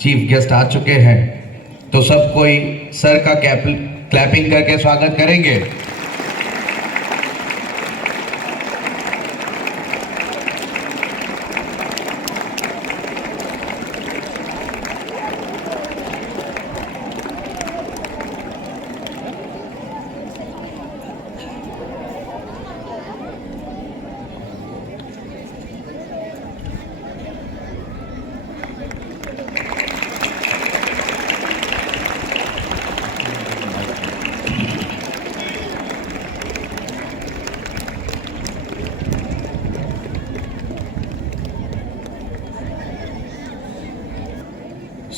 Chief guest आ चुके हैं, तो सब कोई सर का क्लैपिंग करके स्वागत करेंगे।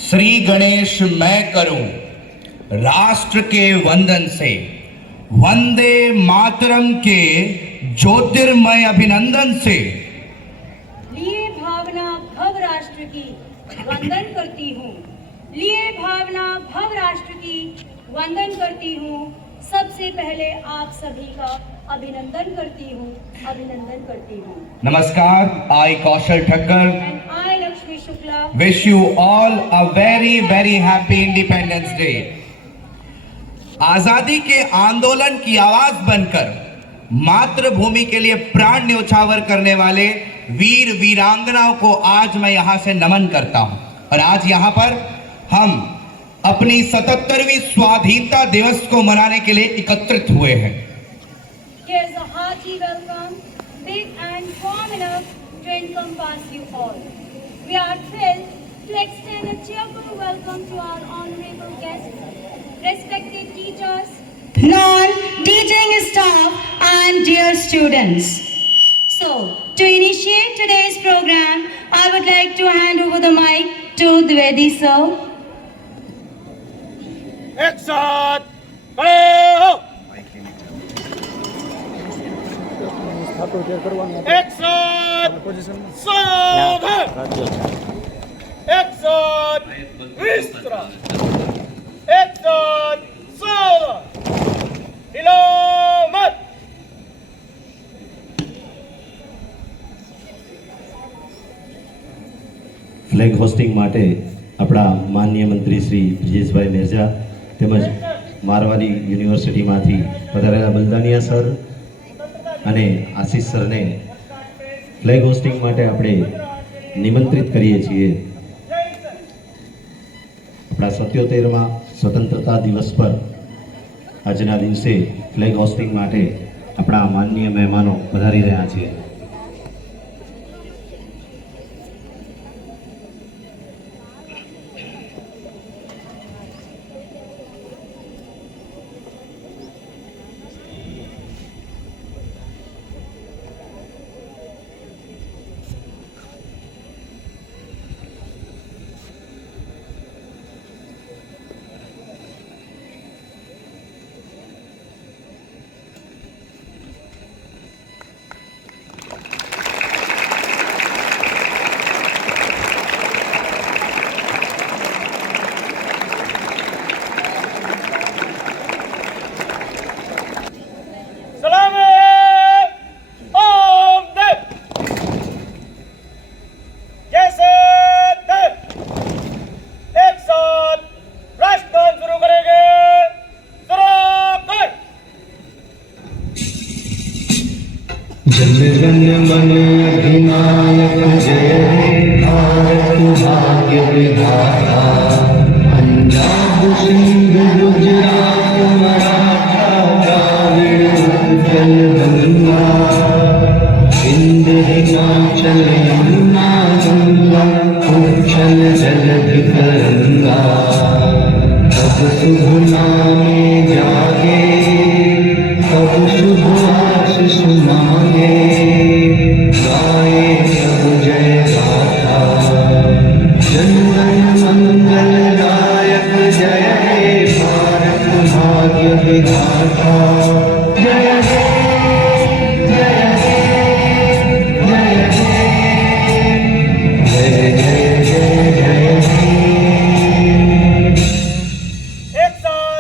श्री गणेश मैं करूं राष्ट्र के वंदन से, वंदे मातरम के ज्योतिर्मय अभिनंदन से। लिए भावना भव राष्ट्र की वंदन करती हूँ, लिए भावना भव राष्ट्र की वंदन करती हूँ। सबसे पहले आप सभी का अभिनंदन करती हूँ, अभिनंदन करती हूँ। नमस्कार, आई कौशल Thakkar And I Lakshmi Shukla wish you all a very very happy Independence Day। आजादी के आंदोलन की आवाज बनकर मातृभूमि के लिए प्राण न्यौछावर करने वाले वीर वीरांगनाओं को आज मैं यहां से नमन करता हूं। और आज यहां पर हम अपनी 77वीं स्वाधीनता दिवस को मनाने के लिए एकत्रित हुए हैं। Here's a hearty welcome, big and warm enough to encompass you all. We are thrilled to extend a cheerful welcome to our honorable guests, respected teachers, non-teaching staff and dear students. So, to initiate today's program, I would like to hand over the mic to Dwivedi sir. एक साथ खड़े हो, एक साथ सावधान, एक साथ विश्राम, एक साथ सावधान, हिलो मत। फ्लेग होस्टिंग માટે આપણા માનનીય મંત્રી શ્રી બ્રિજેશભાઈ મેરજા તેમજ મારવાડી યુનિવર્સિટીમાંથી પધારેલા બલદાનિયા સર અને આશીષ સરને ફ્લેગ હોસ્ટિંગ માટે આપણે નિમંત્રિત કરીએ છીએ। આપણા 77મા સ્વતંત્રતા દિવસ પર આજના દિવસે ફ્લેગ હોસ્ટિંગ માટે આપણા માનનીય મહેમાનો પધારી રહ્યા છે। जनगण मन अधिनायक जय हे भारत भाग्य विधाता। पंजाब सिंध गुजरात मराठा द्राविड़ उत्कल गंगा, विंध्य हिमाचल यमुना गंगा उच्छल जलधि तरंगा। तब शुभ नामे जागे, तब शुभ आशीष मांगे, गाए सब जय गाथा। जनगण मंगल दायक जय हे भारत भाग्य विधाता। जय हे जय हे जय हे जय जय जय जय हे। एक साथ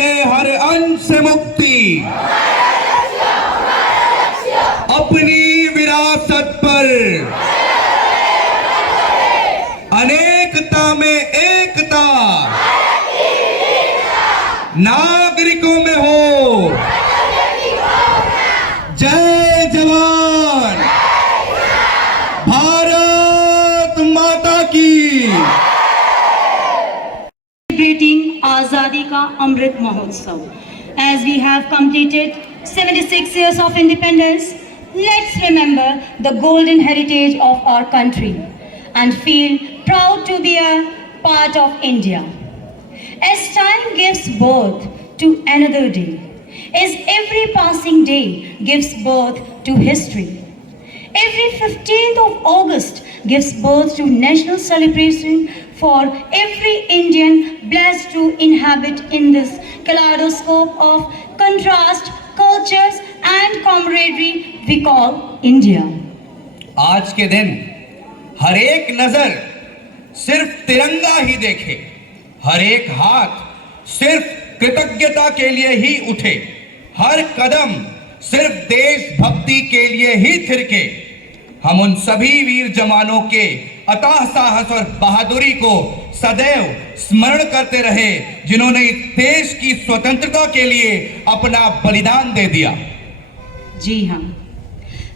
के हर अंश से मुक्ति, अपनी विरासत पर अनेकता में एकता, नागरिकों में हो। जय जवान, भारत माता की। Celebrating Azadi Ka Amrit Mahotsav. As we have completed 76 years of independence, let's remember the golden heritage of our country and feel proud to be a part of India. As time gives birth to another day, as every passing day gives birth to history, every 15th of August gives birth to national celebration for every Indian blessed to inhabit in this kaleidoscope of contrast, cultures and camaraderie we call India. आज के दिन हर एक नजर सिर्फ तिरंगा ही देखे, हर एक हाथ सिर्फ कृतज्ञता के लिए ही उठे, हर कदम सिर्फ देशभक्ति के लिए ही थिरके। हम उन सभी वीर जवानों के अथाह साहस और बहादुरी को सदैव स्मरण करते रहे, जिन्होंने इस देश की स्वतंत्रता के लिए अपना बलिदान दे दिया। जी हाँ।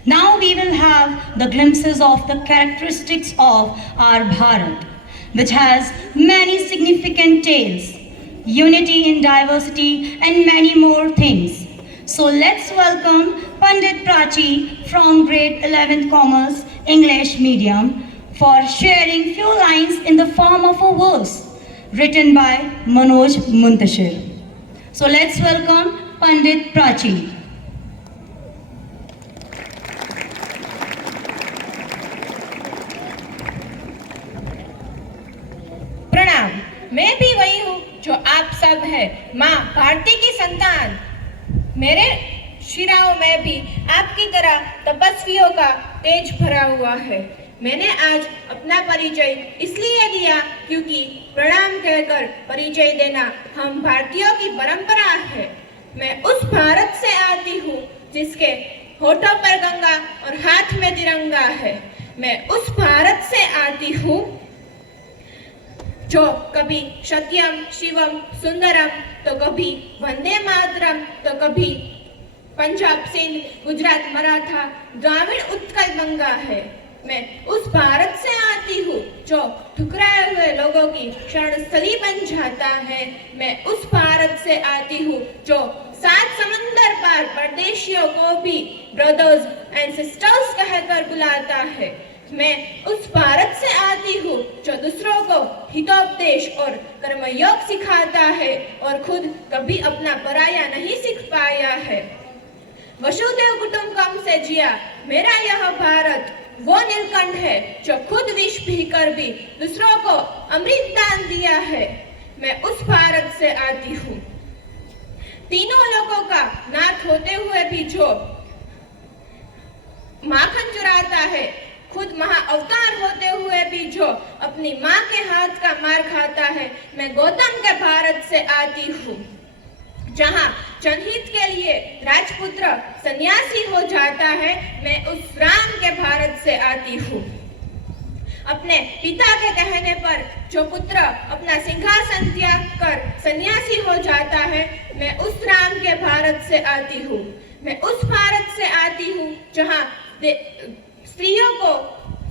Now we will have the glimpses of the characteristics of our Bharat, which has many significant tales, unity in diversity and many more things. So let's welcome Pandit Prachi from grade 11th Commerce English Medium for sharing few lines in the form of a verse written by Manoj Muntashir. So let's welcome Pandit Prachi. प्रणाम। मैं भी वही हूँ जो आप सब है, माँ भारती की संतान। मेरे शिराओं में भी आपकी तरह तपस्वियों का तेज भरा हुआ है। मैंने आज अपना परिचय इसलिए दिया क्योंकि प्रणाम कहकर परिचय देना हम भारतीयों की परंपरा है। मैं उस भारत से आती हूँ जिसके होठों पर गंगा और हाथ में तिरंगा है। मैं उस भारत से आती हूँ जो कभी सत्यम शिवम सुंदरम तो कभी वंदे मातरम तो कभी पंजाब सिंध गुजरात मराठा द्राविड़ उत्कल गंगा है। मैं उस भारत से आती हूँ जो ठुकराए हुए लोगों की शरणस्थली बन जाता है। मैं उस भारत से आती हूँ जो 7 समंदर पार परदेशियों को भी ब्रदर्स एंड सिस्टर्स कहकर बुलाता है। मैं उस भारत से आती हूँ जो दूसरों को हितोपदेश और कर्मयोग सिखाता है और खुद कभी अपना पराया नहीं सीख पाया है। वसुदेव कुटुंबकम से जिया मेरा यह भारत वो नीलकंठ है जो खुद विष पीकर भी दूसरों को अमृत दान दिया है। मैं उस भारत से आती हूँ तीनों लोगों का नाथ होते हुए भी जो माखन चुराता है, खुद महा अवतार होते हुए भी जो अपनी माँ के हाथ का मार खाता है। मैं गौतम के भारत से आती हूँ जहाँ जनहित के लिए राजपुत्र सन्यासी हो जाता है। मैं उस राम के भारत से आती हूँ अपने पिता के कहने पर जो पुत्र अपना सिंहासन त्याग कर सन्यासी हो जाता है। मैं उस राम के भारत से आती हूँ। मैं उस भारत से आती हूँ जहाँ स्त्रियों को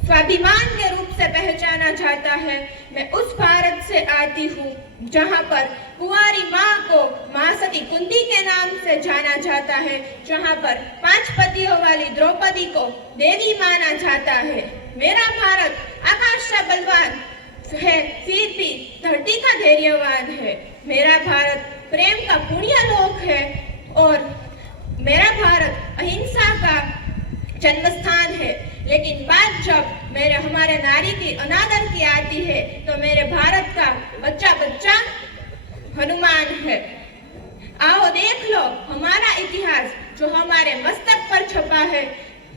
स्वाभिमान के रूप से पहचाना जाता है। मैं उस भारत से आती हूँ जहाँ पर कुंवारी माँ को माँ सती कुंती के नाम से जाना जाता है, जहाँ पर 5 पतियों वाली द्रौपदी को देवी माना जाता है। मेरा भारत आकाश का बलवान है, फिर भी धरती का धैर्यवान है। मेरा भारत प्रेम का पुण्य लोक है और मेरा भारत अहिंसा का जन्म स्थान है। लेकिन बात जब हमारे नारी की अनादर की आती है तो मेरे भारत का बच्चा बच्चा हनुमान है। आओ देख लो हमारा इतिहास जो हमारे मस्तक पर छपा है।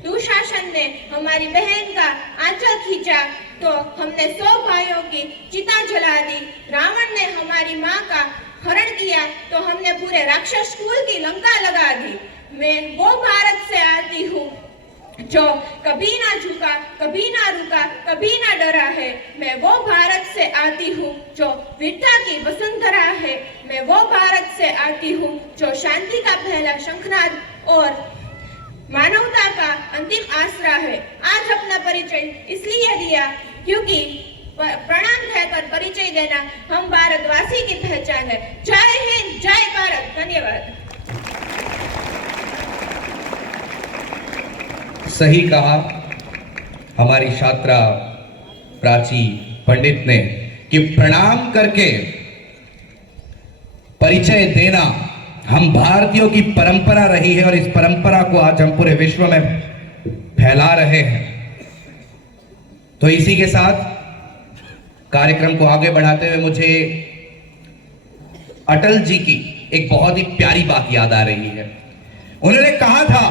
दुशासन ने हमारी बहन का आंचल खींचा तो हमने 100 भाइयों की चिता जला दी। रावण ने हमारी माँ का हरण किया तो हमने पूरे राक्षस कुल की लंका लगा दी। मैं वो भारत से आती हूँ जो कभी ना झुका, कभी ना रुका, कभी ना डरा है। मैं वो भारत से आती हूँ जो वीरता की वसुंधरा है। मैं वो भारत से आती हूँ जो शांति का पहला शंखनाद और मानवता का अंतिम आसरा है। आज अपना परिचय इसलिए दिया क्योंकि प्रणाम कहकर परिचय देना हम भारतवासी की पहचान है। जय हिंद, जय भारत। धन्यवाद। सही कहा हमारी छात्रा प्राची पंडित ने कि प्रणाम करके परिचय देना हम भारतीयों की परंपरा रही है और इस परंपरा को आज हम पूरे विश्व में फैला रहे हैं। तो इसी के साथ कार्यक्रम को आगे बढ़ाते हुए मुझे अटल जी की एक बहुत ही प्यारी बात याद आ रही है। उन्होंने कहा था,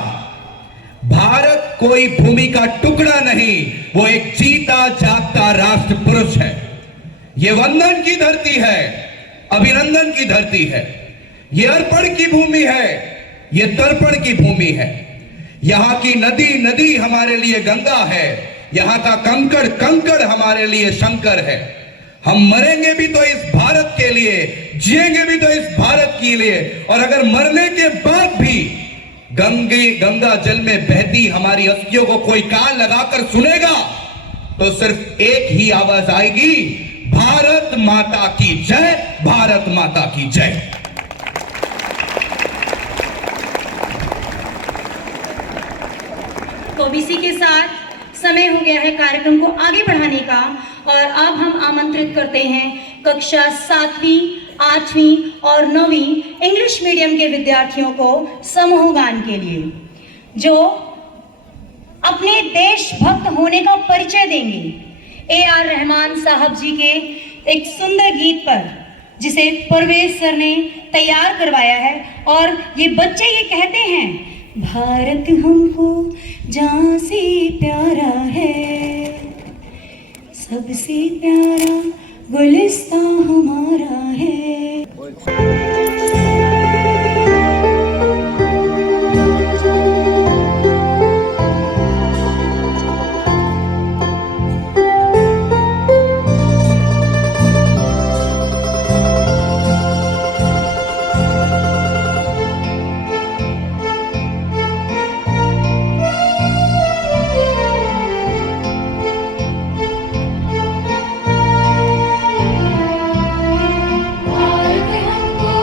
भारत कोई भूमि का टुकड़ा नहीं, वो एक जीता जागता राष्ट्र पुरुष है। ये वंदन की धरती है, अभिनंदन की धरती है, ये अर्पण की भूमि है, ये तर्पण की भूमि है। यहाँ की नदी नदी हमारे लिए गंगा है, यहाँ का कंकड़ कंकड़ हमारे लिए शंकर है। हम मरेंगे भी तो इस भारत के लिए, जिएंगे भी तो इस भारत के लिए, और अगर मरने के बाद भी गंगा जल में बहती हमारी अस्थियों को कोई कान लगाकर सुनेगा तो सिर्फ एक ही आवाज आएगी, भारत माता की जय, भारत माता की जय। तो इसी के साथ समय हो गया है कार्यक्रम को आगे बढ़ाने का, और अब हम आमंत्रित करते हैं कक्षा 7वीं, 8वीं और 9वीं इंग्लिश मीडियम के विद्यार्थियों को समूह गान के लिए, जो अपने देशभक्त होने का परिचय देंगे AR रहमान साहब जी के एक सुंदर गीत पर, जिसे परवेज सर ने तैयार करवाया है। और ये बच्चे ये कहते हैं, भारत हमको जान से प्यारा है, सबसे प्यारा गुलिस्ता हमारा है। भारत हमको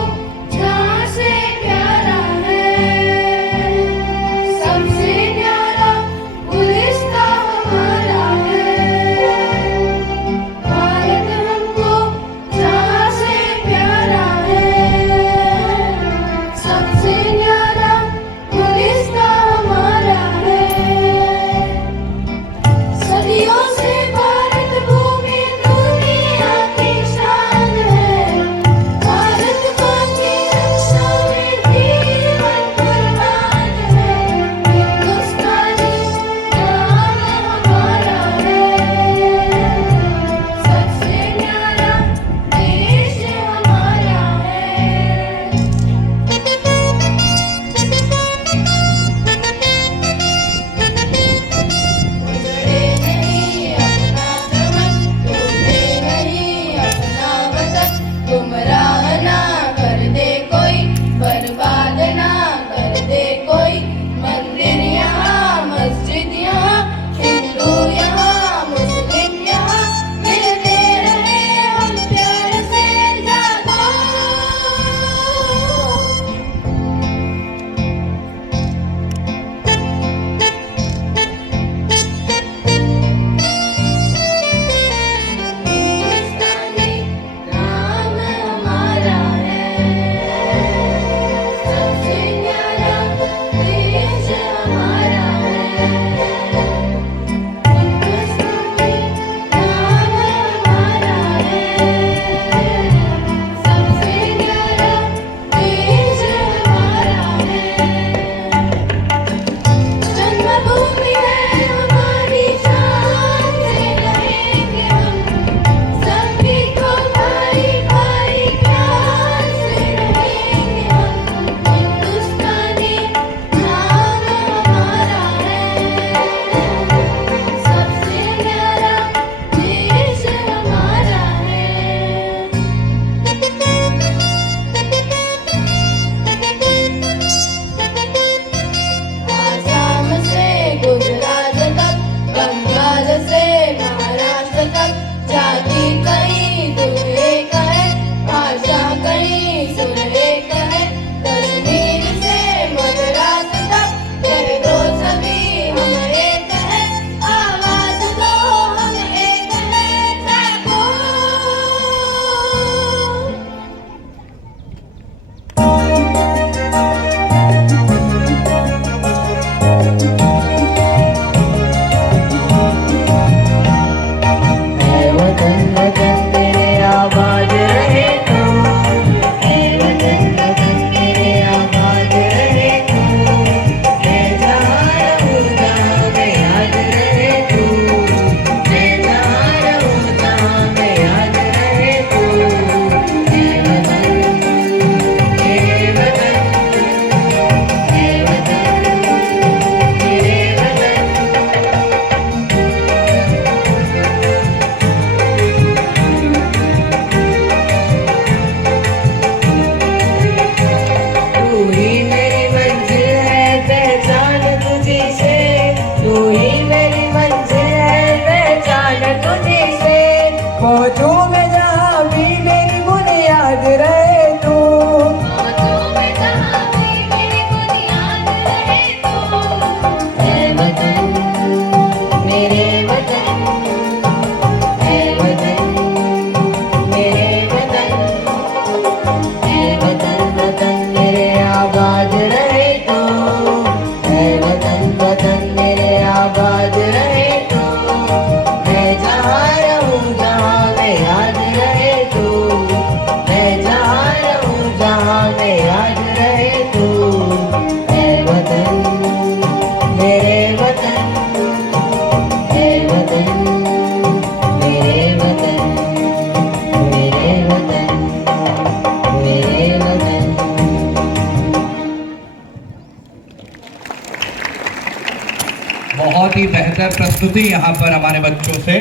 बहुत ही बेहतर प्रस्तुति यहाँ पर हमारे बच्चों से,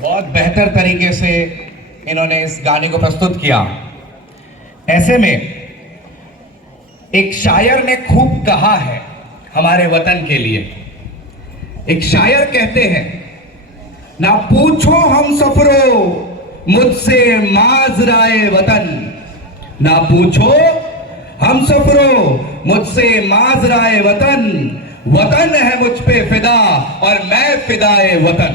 बहुत बेहतर तरीके से इन्होंने इस गाने को प्रस्तुत किया। ऐसे में एक शायर ने खूब कहा है हमारे वतन के लिए। एक शायर कहते हैं, ना पूछो हम सफरो मुझसे माजराए वतन, ना पूछो हम सफरो मुझसे माजराए वतन, वतन है मुझ पे फिदा और मैं फिदाए वतन।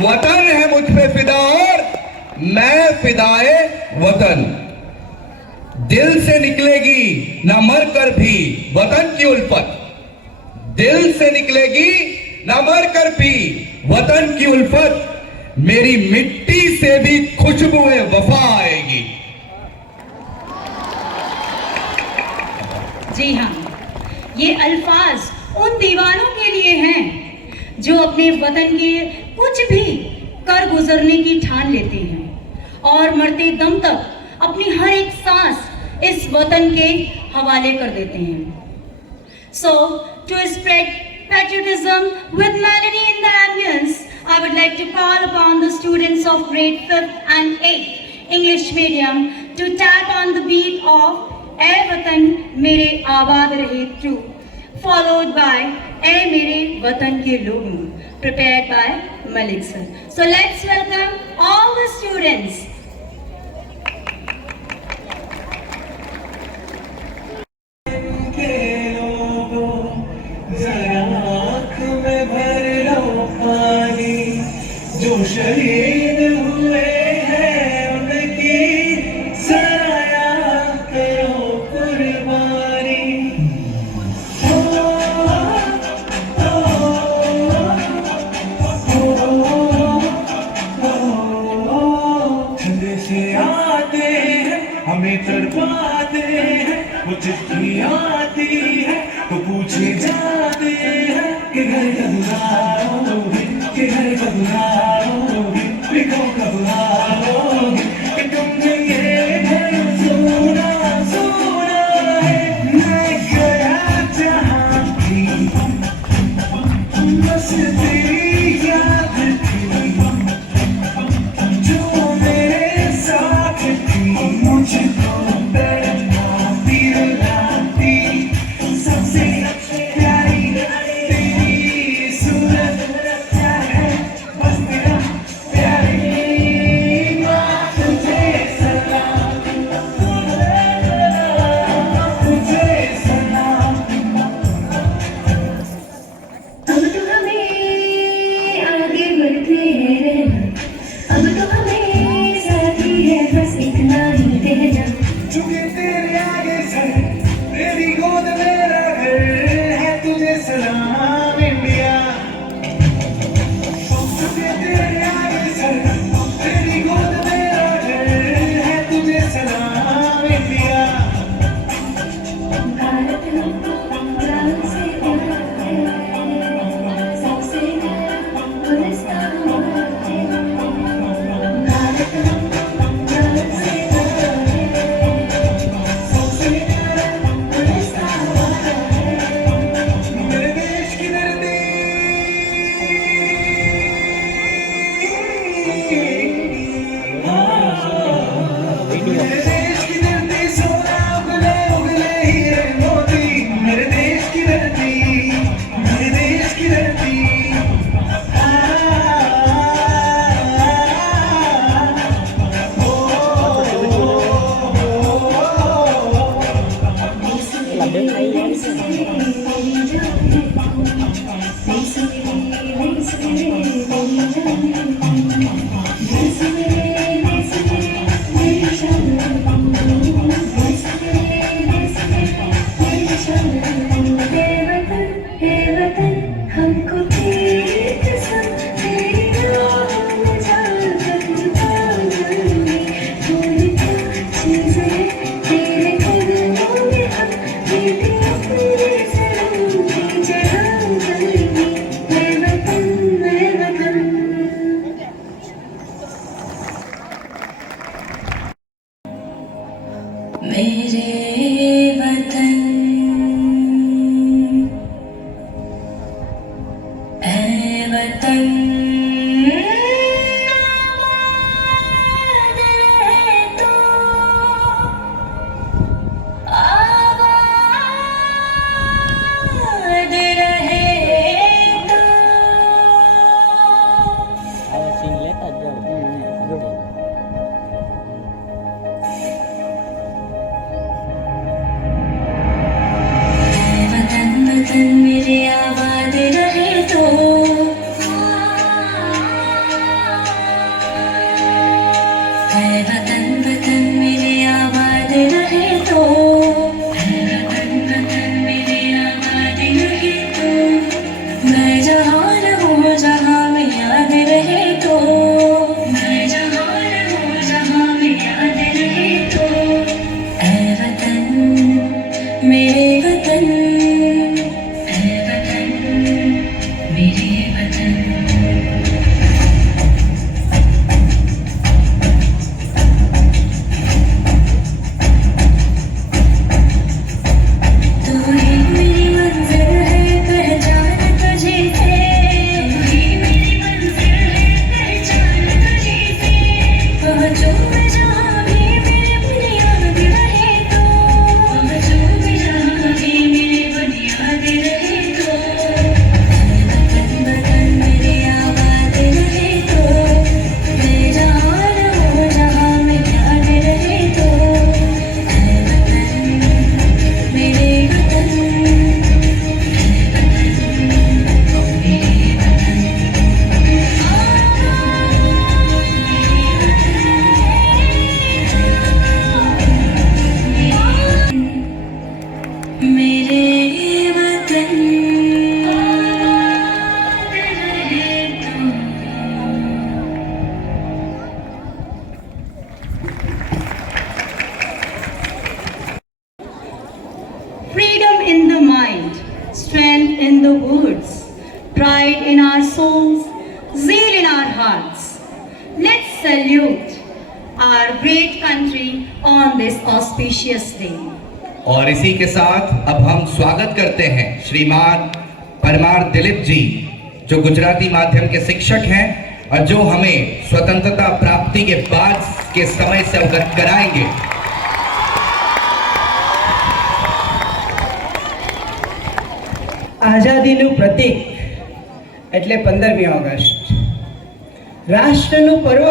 वतन है मुझ पे फिदा और मैं फिदाए वतन। दिल से निकलेगी ना मर कर भी वतन की उल्फत, दिल से निकलेगी ना मर कर भी वतन की उल्फत, मेरी मिट्टी से भी खुशबुए वफा आएगी। जी हाँ, ये अल्फाज उन दीवानों के लिए हैं जो अपने वतन के कुछ भी कर गुजरने की ठान लेते हैं और मरते दम तक अपनी हर एक सांस इस वतन के हवाले कर देते हैं। So, to spread patriotism with melody in the ambience, I would like to call upon the students of grade 5th and 8th English medium to tap on the beat of "ऐ वतन मेरे आबाद रहे true", followed by "ऐ मेरे वतन के लोगों", prepared by Malik sir. So let's welcome all the students. जो शहीद हुए हैं उनकी सराया करो कुर्बानी। ठंडे से आते हैं हमें तड़पाते हैं, वो चिट्ठी आती है तो पूछे जाते हैं कि घर कब आओगे, कि घर कब आओगे, लिखो कब आओगे, कि तुमने ये घर सुना सुना है। मैं गया जहाँ भी बस तेरी याद थी, जो मेरे साथ थी, मुझको डराती रुलाती, सबसे प्यारी तेरी सूरत है, बस तेरा प्यारी माँ तुझे सलाम, तुझे सलाम। अब तो हमें आगे बढ़ते रहना, अब तो हमें साथी है बस इतना ही कहना। झुके तेरे आगे सर, तेरी गोद मेरा घर है, तुझे सलाम इंडिया। झुके तेरे आगे सर, तेरी गोद मेरा घर है, तुझे सलाम इंडिया। भारत प्राण से प्यार है, सबसे प्यारा गुलिस्तान है। भारत प्राण से प्यार है, सबसे प्यारा गुलिस्तान है। मेरे देश की धरती, मेरे देश की धरती, सोना उगले उगले हीरे मोती, मेरे देश की धरती, मेरे देश की धरती। हमको तेरी कसम, तेरी राह में जाकर निभाऊंगी, भूल क्या चीज़ें तेरे कदमों में हम, तेरे अपने सनम की चढ़ाऊंगी। मैं वतन, मैं वतन। मेरे वतन the woods, pride in our souls, zeal in our hearts. Let's salute our great country on this auspicious day. और इसी के साथ अब हम स्वागत करते हैं श्रीमान परमार दिलीप जी, जो गुजराती माध्यम के शिक्षक हैं और जो हमें स्वतंत्रता प्राप्ति के बाद के समय से अवगत कराएंगे। આઝાદીનું પ્રતીક એટલે 15મી ઓગસ્ટ, રાષ્ટ્રનું પર્વ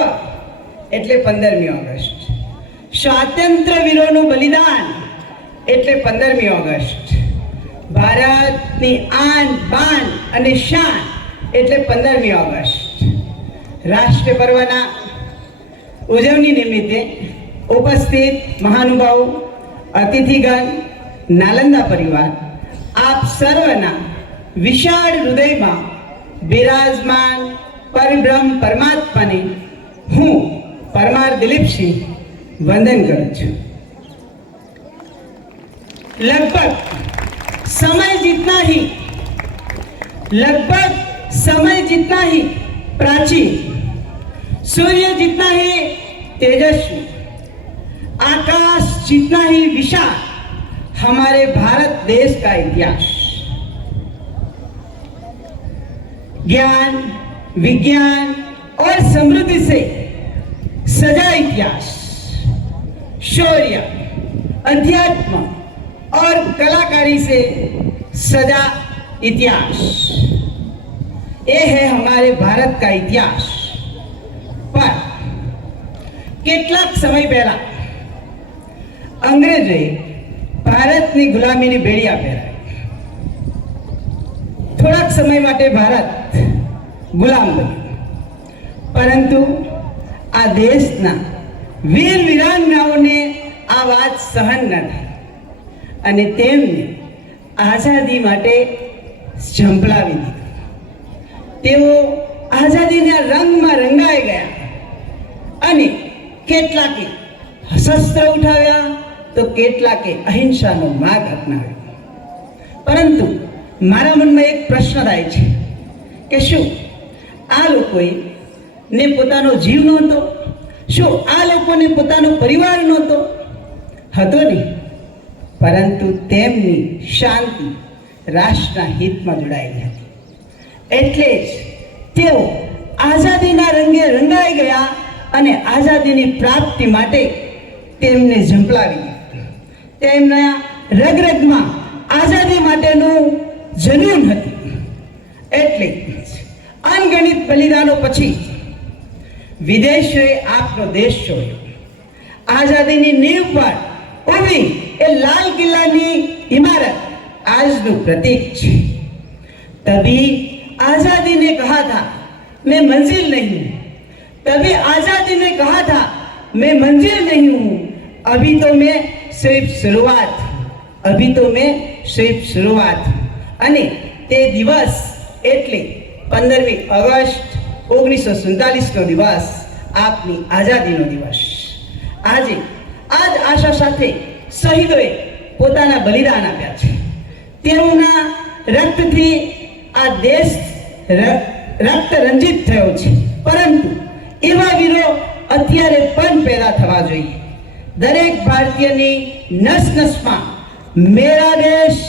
એટલે 15મી ઓગસ્ટ, સ્વાતંત્ર્ય વીરોનું બલિદાન એટલે 15મી ઓગસ્ટ, ભારતની આન બાન અને શાન એટલે 15મી ઓગસ્ટ. રાષ્ટ્ર પર્વના ઉજવણી નિમિત્તે ઉપસ્થિત મહાનુભાવો, અતિથિગણ, નાલંદા પરિવાર, આપ સર્વના વિશાળ હૃદયમાં બિરાજમાન પરબ્રહ્મ પરમાત્માને હું પરમાર દિલીપસિંહ વંદન કરું છું. लगभग समय जितना ही प्राचीन, सूर्य जितना ही तेजस्वी, आकाश जितना ही विशाल हमारे भारत देश का इतिहास, ज्ञान, विज्ञान और समृद्धि से सजा इतिहास, शौर्य, अध्यात्म और कलाकारी से सजा इतिहास, ये है हमारे भारत का इतिहास. पर કેટલાક સમય પહેલા અંગ્રેજોએ ભારતની ગુલામીની બેડિયા પહેરાવી. થોડાક સમય માટે ભારત ગુલામ બન્યું, પરંતુ આ દેશના વીર વીરાંગનાઓને આ વાત સહન ન થઈ અને તેમને આઝાદી માટે ઝંપલાવી દીધું. તેઓ આઝાદીના રંગમાં રંગાઈ ગયા અને કેટલાકે શસ્ત્ર ઉઠાવ્યા તો કેટલાકે અહિંસાનો માર્ગ અપનાવ્યો. પરંતુ મારા મનમાં એક પ્રશ્ન થાય છે કે શું આ લોકોએ ને પોતાનો જીવ નહોતો? શું આ લોકોને પોતાનો પરિવાર નહોતો? હતો નહીં, પરંતુ તેમની શાંતિ રાષ્ટ્રના હિતમાં જોડાયેલી હતી. એટલે જ તેઓ આઝાદીના રંગે રંગાઈ ગયા અને આઝાદીની પ્રાપ્તિ માટે તેમને ઝંપલાવી દીધા. તેમના રગરગમાં આઝાદી માટેનું જનૂન હતું. એટલે અનગણિત બલિદાનો પછી વિદેશોએ આપનો દેશ છોડ્યો. આઝાદીની નીંવ પર ઊભી એ લાલ કિલ્લાની इमारत આજનું પ્રતીક છે. तभी आजादी ने कहा था मैं मंजिल नहीं हूं, तभी आजादी ने कहा था मैं मंजिल नहीं हूं, अभी तो मैं सिर्फ शुरुआत हूं, अभी तो मैं सिर्फ शुरुआत हूं. અને તે દિવસ એટલે 15મી ઓગસ્ટ 1947નો દિવસ, આપની આઝાદીનો દિવસ. આજે આ જ આશા સાથે શહીદોએ પોતાના બલિદાન આપ્યા છે. તેઓના રક્તથી આ દેશ રક્ત રંજિત થયો છે. પરંતુ એવા વીરો અત્યારે પણ પેદા થવા જોઈએ. દરેક ભારતીયની નસ નસમાં મેરા દેશ,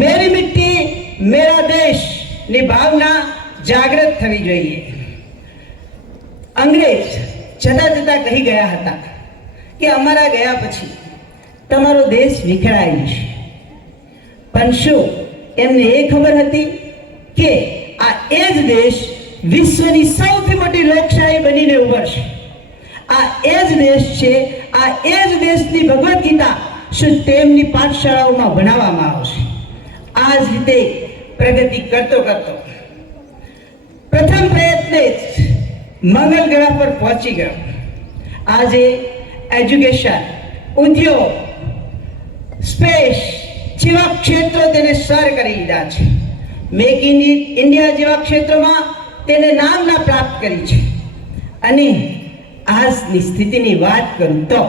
મેરી મિટ્ટી, મેરા દેશ ની ભાવના જાગૃત થવી જોઈએ. અંગ્રેજ જતા જતા કહી ગયા હતા કે અમારા ગયા પછી તમારો દેશ વિખેરાઈ જશે. પણ શું એમને એ ખબર હતી કે આ એ જ દેશ વિશ્વની સૌથી મોટી લોકશાહી બનીને ઉભરશે? આ એ જ દેશ છે, આ એ જ દેશની ભગવદ્ ગીતા શું તેમની પાઠશાળાઓમાં ભણાવવામાં આવશે? આ જ રીતે પ્રગતિ કરતો કરતો પ્રથમ પ્રયત્ને જ મંગળ ગ્રહ પર પહોંચી ગયો. આજે એજ્યુકેશન, ઉદ્યોગ, સ્પેસ જેવા ક્ષેત્રો તેને સર કરી લીધા છે. મેક ઇન ઇન્ડિયા જેવા ક્ષેત્રોમાં તેને નામના પ્રાપ્ત કરી છે. અને આજની સ્થિતિની વાત કરું તો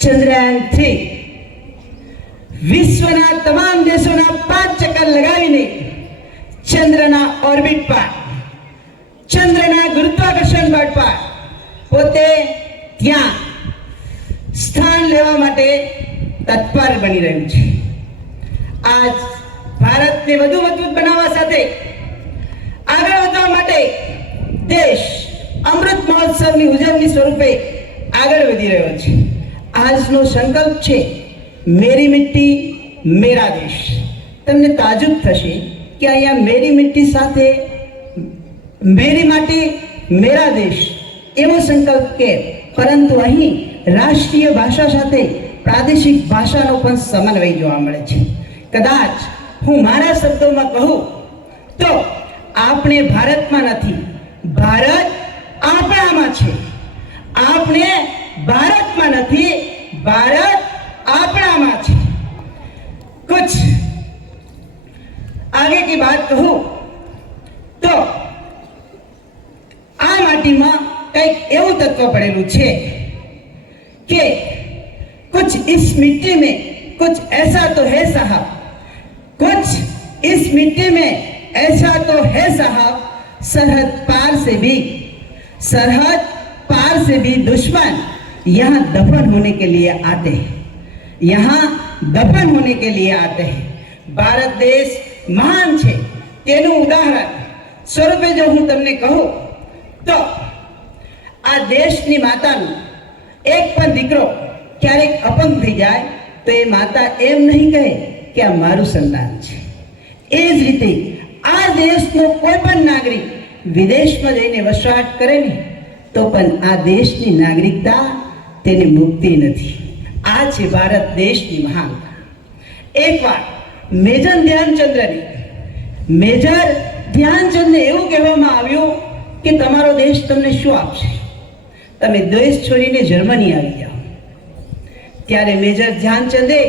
ચંદ્રયાન-3 વિશ્વના તમામ દેશોના 5 ચક્કર લગાવીને ચંદ્રના ઓર્બિટ પર, ચંદ્રના ગુરુત્વાકર્ષણ બળ પર પોતે ત્યાં સ્થાન લેવા માટે તત્પર બની રહ્યું છે. આજ ભારતને વધુ મજબૂત બનાવવા સાથે આગળ વધવા માટે દેશ અમૃત મહોત્સવની ઉજવણી સ્વરૂપે આગળ વધી રહ્યો છે. આજનો સંકલ્પ છે મેરી મિટ્ટી મેરા દેશ. તમને તાજુબ થશે કે અહીંયા મેરી મિટ્ટી સાથે મેરી માટી મેરા દેશ એવો સંકલ્પ કે, પરંતુ અહીં રાષ્ટ્રીય ભાષા સાથે પ્રાદેશિક ભાષાનો પણ સમન્વય જોવા મળે છે. કદાચ હું મારા શબ્દોમાં કહું તો આપણે ભારતમાં નથી, ભારત આપણામાં છે. આપણે ભારતમાં નથી, ભારત આપણામાં છે. कुछ आगे की बात कहूं तो आ माटी में कई એવું તત્વ પડેલું છે कि कुछ इस मिट्टी में कुछ ऐसा तो है साहब, कुछ इस मिट्टी में ऐसा तो है साहब, सरहद पार से भी दुश्मन यहाँ दफन होने के लिए आते हैं, यहाँ दफन होने के लिए आते हैं. भारत देश महान છે તેનું ઉદાહરણ સ્વરૂપે જો હું તમને કહું તો આ દેશની માતાનું એક પણ દીકરો ક્યારેક અપંગ થઈ જાય તો એ માતા એમ નહીં કહે કે આ મારું સંતાન છે. એ જ રીતે આ દેશનો કોઈ પણ નાગરિક વિદેશમાં જઈને વસવાટ કરે ને તો પણ આ દેશની નાગરિકતા તેને મુક્તિ નથી. આ છે ભારત દેશની મહાનતા. એકવાર મેજર ધ્યાનચંદને એવું કહેવામાં આવ્યું કે તમારો દેશ તમને શું આપશે, તમે દેશ છોડીને જર્મની આવી જાઓ. ત્યારે મેજર ધ્યાનચંદે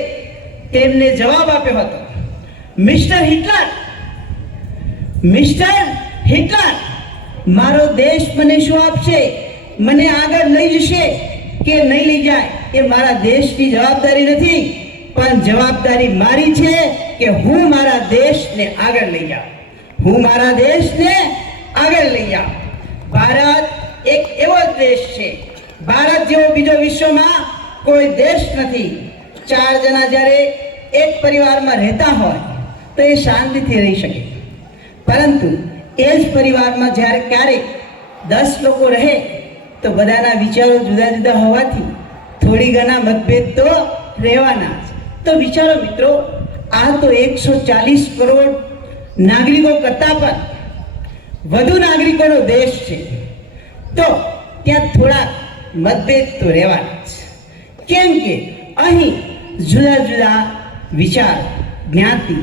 તેમને જવાબ આપ્યો હતો, મિસ્ટર હિટલર, મારો દેશ મને શું આપશે, મને આગળ લઈ જશે કે નહીં લઈ જાય એ મારા દેશની જવાબદારી નથી, પણ જવાબદારી મારી છે કે હું મારા દેશને આગળ લઈ જાઉં, હું મારા દેશને આગળ લઈ જાઉં. ભારત એક એવો દેશ છે, ભારત જેવો બીજો વિશ્વમાં કોઈ દેશ નથી. 4 જણા જ્યારે એક પરિવારમાં રહેતા હોય તો એ શાંતિથી રહી શકે, પરંતુ એ જ પરિવારમાં જ્યારે ક્યારેક 10 લોકો રહે તો બધાના વિચારો જુદા જુદા હોવાથી થોડી ઘણા મતભેદ તો રહેવાના જ. તો વિચારો મિત્રો, આ તો 140 કરોડ નાગરિકો કરતા પણ વધુ નાગરિકોનો દેશ છે, તો ત્યાં થોડા મતભેદ તો રહેવાના જ. કેમ કે અહીં જુદા જુદા વિચાર, જ્ઞાતિ,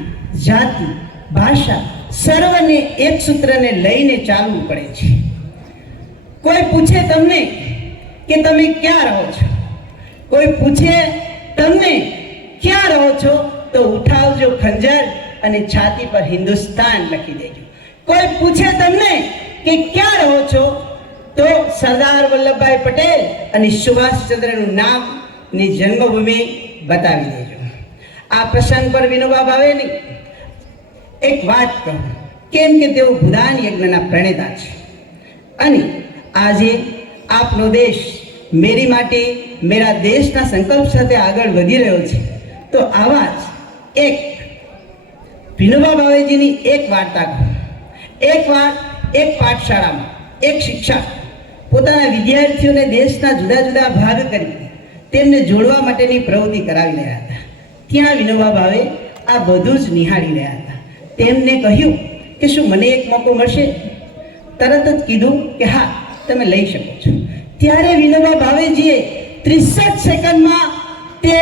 જાતિ, ભાષા સર્વને એક સૂત્રને લઈને ચાલવું પડે છે. કોઈ પૂછે તમને કે તમે ક્યાં રહો છો, કોઈ પૂછે તમને ક્યાં રહો છો તો ઉઠાવજો ખંજર અને છાતી પર હિન્દુસ્તાન લખી દેજો. કોઈ પૂછે તમને કે ક્યાં રહો છો તો સરદાર વલ્લભભાઈ પટેલ અને સુભાષચંદ્રનું નામ ની જન્મભૂમિ બતાવી દેજો. આ પ્રસંગ પર વિનોબા ભાવેની એક વાત કહું, કેમ કે તેઓ ભૂદાન યજ્ઞના પ્રણેતા છે અને આજે આપનો દેશ મેરી માટી મેરા દેશના સંકલ્પ સાથે આગળ વધી રહ્યો છે. તો આવા જ એક વિનોબા ભાવેજીની એક વાર્તા કહું. એકવાર એક પાઠશાળામાં એક શિક્ષક પોતાના વિદ્યાર્થીઓને દેશના જુદા જુદા ભાગ કરી તેમને જોડવા માટેની પ્રવૃત્તિ કરાવી રહ્યા હતા. ત્યાં વિનોબા ભાવે આ બધું જ નિહાળી રહ્યા હતા. તેમને કહ્યું કે શું મને એક મોકો મળશે? તરત જ કીધું કે હા, તમે લઈ શકો છો. ત્યારે વિનોબા ભાવેજીએ 63 સેકન્ડમાં તે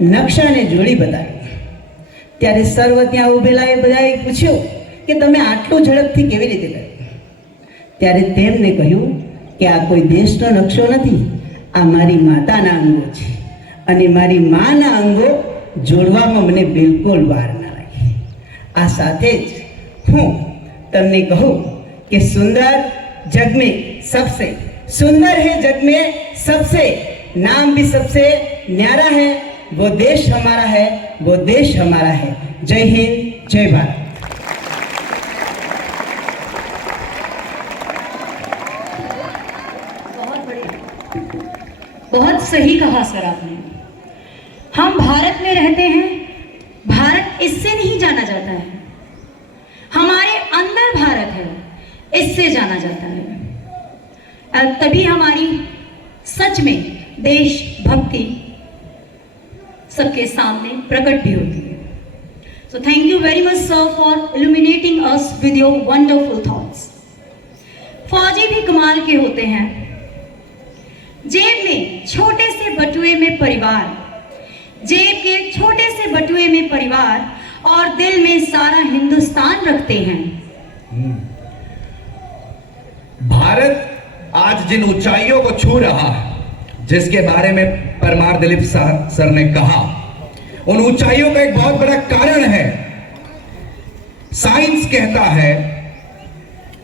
નકશાને જોડી બતાવ્યો. ત્યારે સર્વ ત્યાં ઉભેલા એ બધાએ પૂછ્યું કે તમે આટલું ઝડપથી કેવી રીતે કર્યું? ત્યારે તેમને કહ્યું કે આ કોઈ દેશનો નકશો નથી, આ મારી માતાના અંગો છે અને મારી માના અંગો જોડવામાં મને બિલકુલ વાર ના લાગી. આ સાથે જ હું તમને કહું કે સુંદર जग में सबसे सुंदर है, जग में सबसे नाम भी सबसे न्यारा है, वो देश हमारा है, वो देश हमारा है. जय हिंद, जय भारत. सही कहा सर आपने। हम भारत में रहते हैं, भारत इससे नहीं जाना जाता है, हमारे अंदर भारत है, इससे जाना जाता है। तभी हमारी सच में देशभक्ति सबके सामने प्रकट भी होती है। So thank you very much sir for illuminating us with your wonderful thoughts. फौजी भी कमाल के होते हैं। जेब में छोटे से बटुए में परिवार, जेब के छोटे से बटुए में परिवार और दिल में सारा हिंदुस्तान रखते हैं। भारत आज जिन ऊंचाइयों को छू रहा है, जिसके बारे में परमार दिलीप सर ने कहा, उन ऊंचाइयों का एक बहुत बड़ा कारण है, साइंस कहता है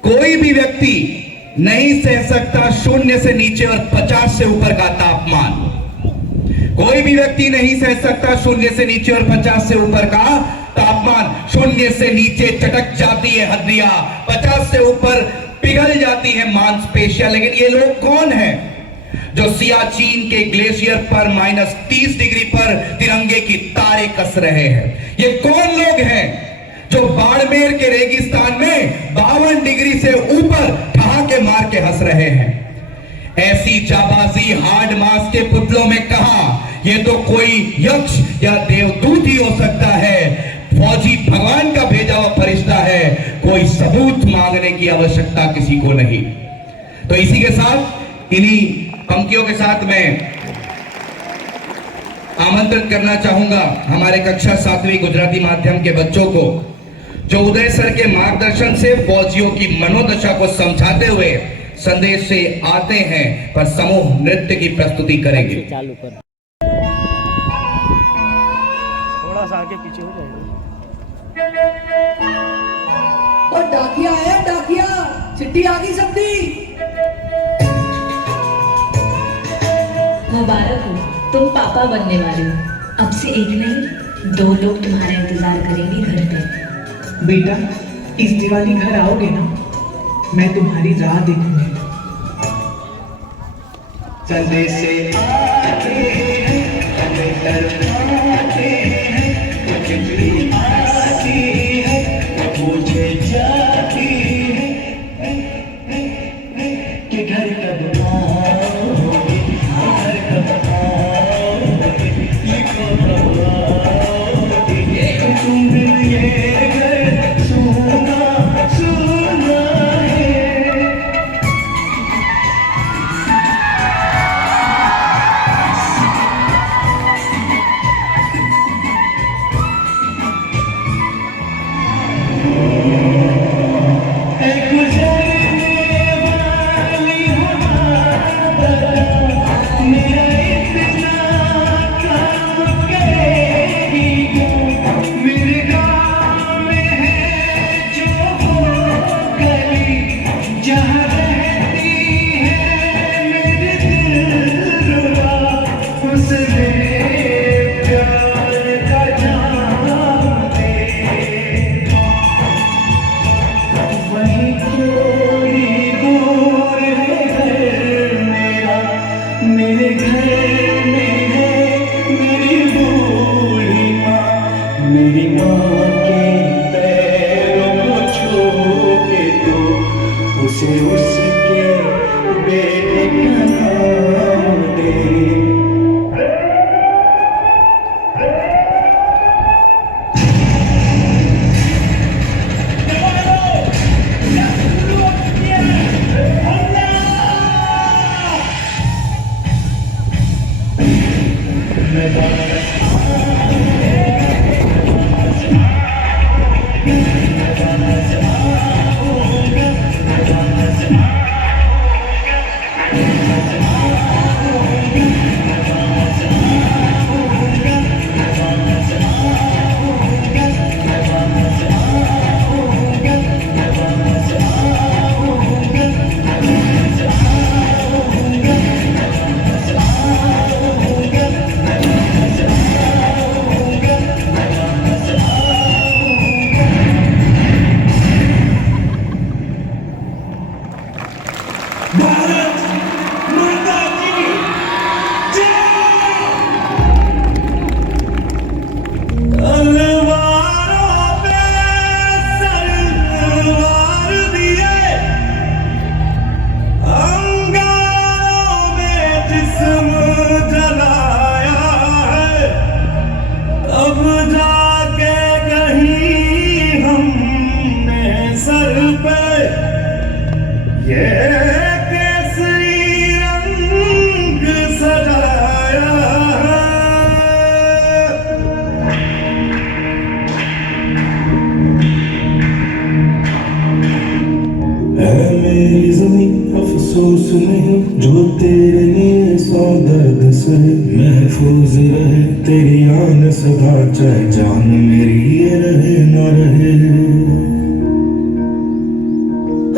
कोई भी व्यक्ति नहीं सह सकता 0 से नीचे और 50 से ऊपर का तापमान। कोई भी व्यक्ति नहीं सह सकता 0 से नीचे और 50 से ऊपर का तापमान। 0 से नीचे चटक जाती है हड्डियां, 50 से ऊपर पिघल जाती है मांसपेशियां। लेकिन ये लोग कौन हैं जो सियाचिन के ग्लेशियर पर -30 डिग्री पर तिरंगे की तारे कस रहे हैं? ये कौन लोग हैं जो बाड़मेर के रेगिस्तान में 52 डिग्री से ऊपर ठहाके मार के हंस रहे हैं? ऐसी जाबाजी हार्ड मास के पुतलों में कहा, ये तो कोई यक्ष या देवदूत ही हो सकता है, फौजी भगवान का भेजा हुआ फरिश्ता है, कोई सबूत मांगने की आवश्यकता किसी को नहीं। तो इसी के साथ, इन्हीं पंक्तियों के साथ मैं आमंत्रित करना चाहूंगा हमारे कक्षा 7वीं गुजराती माध्यम के बच्चों को, जो उदय सर के मार्गदर्शन से फौजियों की मनोदशा को समझाते हुए संदेश से आते हैं, पर समूह नृत्य की प्रस्तुति करेंगे। चालू कर, थोड़ा सा आगे पीछे हो जाएगा। और डाकिया आया, डाकिया चिट्ठी आ गई सबकी। मुबारक हो, तुम पापा बनने वाले हो। अब से एक नहीं 2 लोग तुम्हारा इंतजार करेंगे घर पे। बेटा, इस दिवाली घर आओगे ना, मैं तुम्हारी राह देखूंगी। चंदे से आते हैं, चंदे तरफाते हैं, कुछ भी आती है, पूछे जाती है कि घर कब आओगे, घर कब आओगे, लिखो कब आओगे, तुम बिन ये घर सुना सुना है। से महफूज रहे तेरी आन सदा, चाहे जान मेरी ये रहे ना रहे।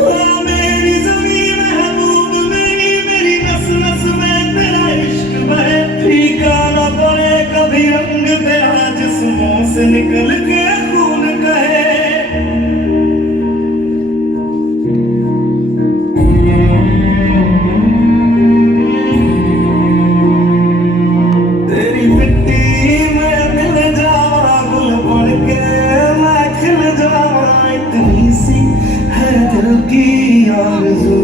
ओ मेरी ज़मीं महबूब मेरी, मेरी नस नस में तेरा इश्क बहे, फीका न पड़े कभी रंग तेरा जिस्मों से निकल के खून कहे। तेरी मिट्टी में मिल जावा, गुल बन के मैं खिल जावा, इतनी सी है दिल की आरज़ू।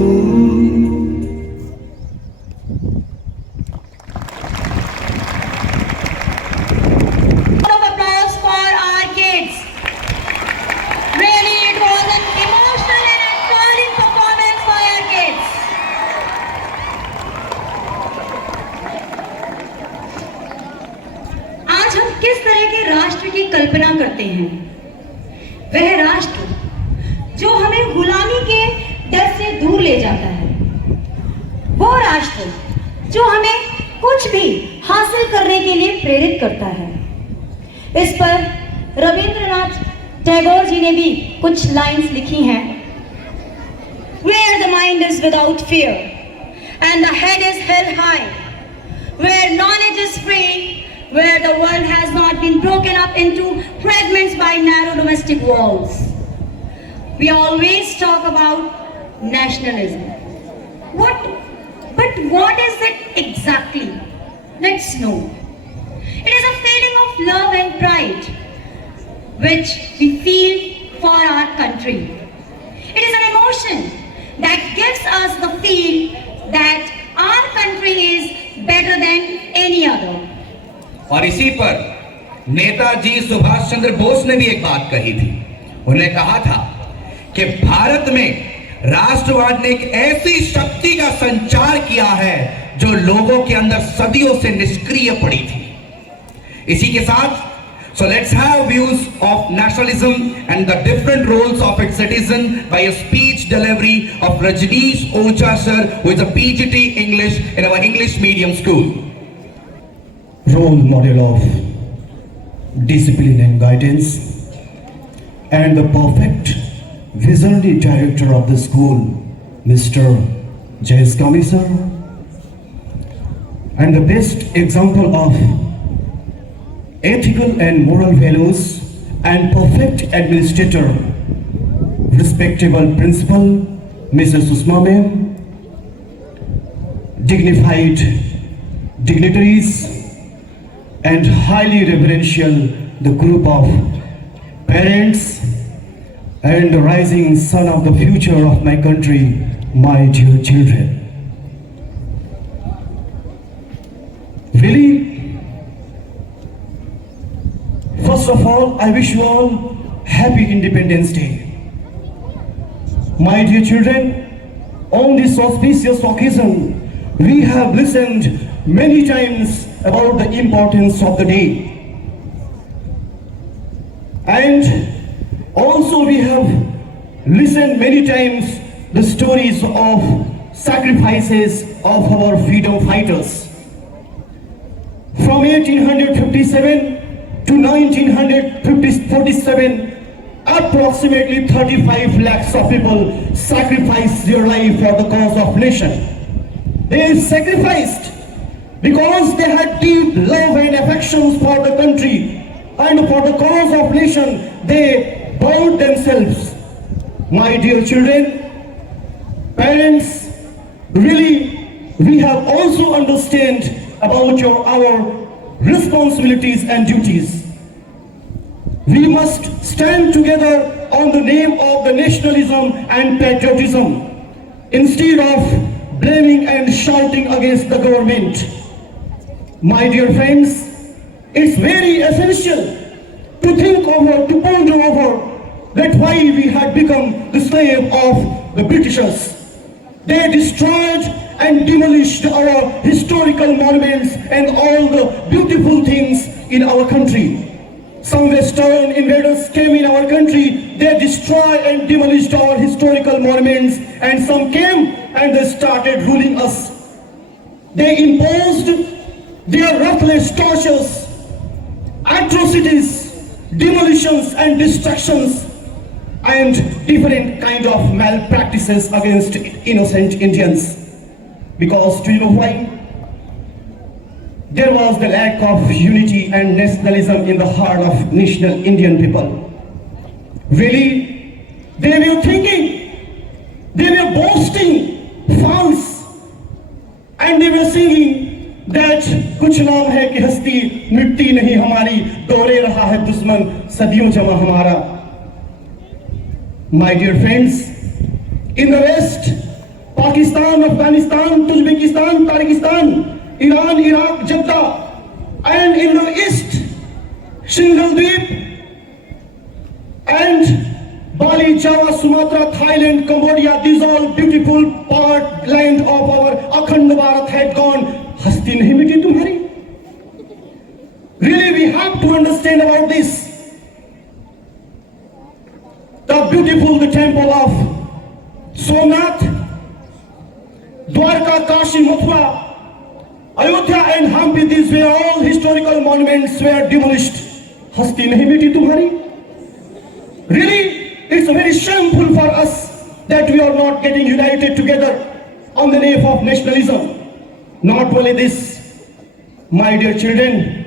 Round of applause for our kids. Really, it was an emotional and inspiring performance by our kids. आज हम किस तरह के राष्ट्र की कल्पना करते हैं? वह राष्ट्र जो हमें गुलामी के डर से दूर ले जाता है, वो राष्ट्र जो हमें कुछ भी हासिल करने के लिए प्रेरित करता है। इस पर रविंद्रनाथ टैगोर जी ने भी कुछ लाइंस लिखी हैं। Where the mind is without fear and the head is held high, where knowledge is free, where the world has not been broken up into fragments by narrow domestic walls. We always talk about nationalism. But what is it exactly? Let's know. It is a feeling of love and pride which we feel for our country. It is an emotion that gives us the feel that our country is better than any other. और इसी पर नेताजी सुभाष चंद्र बोस ने भी एक बात कही थी। उन्होंने कहा था कि भारत में राष्ट्रवाद ने एक ऐसी शक्ति का संचार किया है जो लोगों के अंदर सदियों से निष्क्रिय पड़ी थी। इसी के साथ so let's have views of nationalism and the different roles of its citizen by a speech delivery of Rajneesh Ocha sir, who is a PGT English in our English medium school. Role model of discipline and guidance, and the perfect visionary director of the school, Mr. Jayesh Kami sir, and the best example of ethical and moral values and perfect administrator, respectable principal, Mrs. Susma ma'am, dignified dignitaries, and highly reverential the group of parents and the rising sun of the future of my country, my dear children. Really, first of all, I wish you all happy Independence Day. My dear children, on this auspicious occasion, we have listened many times about the importance of the day. And also we have listened many times the stories of sacrifices of our freedom fighters. From 1857 to 1947, approximately 35 lakhs of people sacrificed their life for the cause of nation. They sacrificed because they had deep love and affections for the country, and for the cause of nation they bound themselves. My dear children, parents, really we have also understand about our responsibilities and duties. We must stand together on the name of the nationalism and patriotism instead of blaming and shouting against the government. My dear friends, it's very essential to think over, to ponder over that why we had become the slave of the Britishers. They destroyed and demolished our historical monuments and all the beautiful things in our country. Some Western invaders came in our country, they destroyed and demolished our historical monuments, and some came and they started ruling us. They imposed their ruthless tortures, atrocities, demolitions and destructions, and different kind of malpractices against innocent Indians. Because do you know why? There was the lack of unity and nationalism in the heart of national Indian people. Really, they were thinking, they were boasting false, and they were singing that कुछ नाम है कि हस्ती मिटती नहीं हमारी, दौड़े रहा है दुश्मन सदियों जमा हमारा. My dear friends, in the West, Pakistan, Afghanistan, Tajikistan, Tajikistan, Iran, Iraq, Jeddah, and in the East, Singaldeep, and Bali, Java, Sumatra, Thailand, Cambodia, these all beautiful part land of our Akhand Bharat had gone. Hasti nahi miti tumhari? Really, we have to understand about this. The beautiful the temple of Somnath, Dwarka, Kashi, Mathura, Ayodhya and Hampi, these were all historical monuments were demolished. Hasti nahi miti tumhari? Really, it's very shameful for us that we are not getting united together on the name of nationalism. Not only this, my dear children,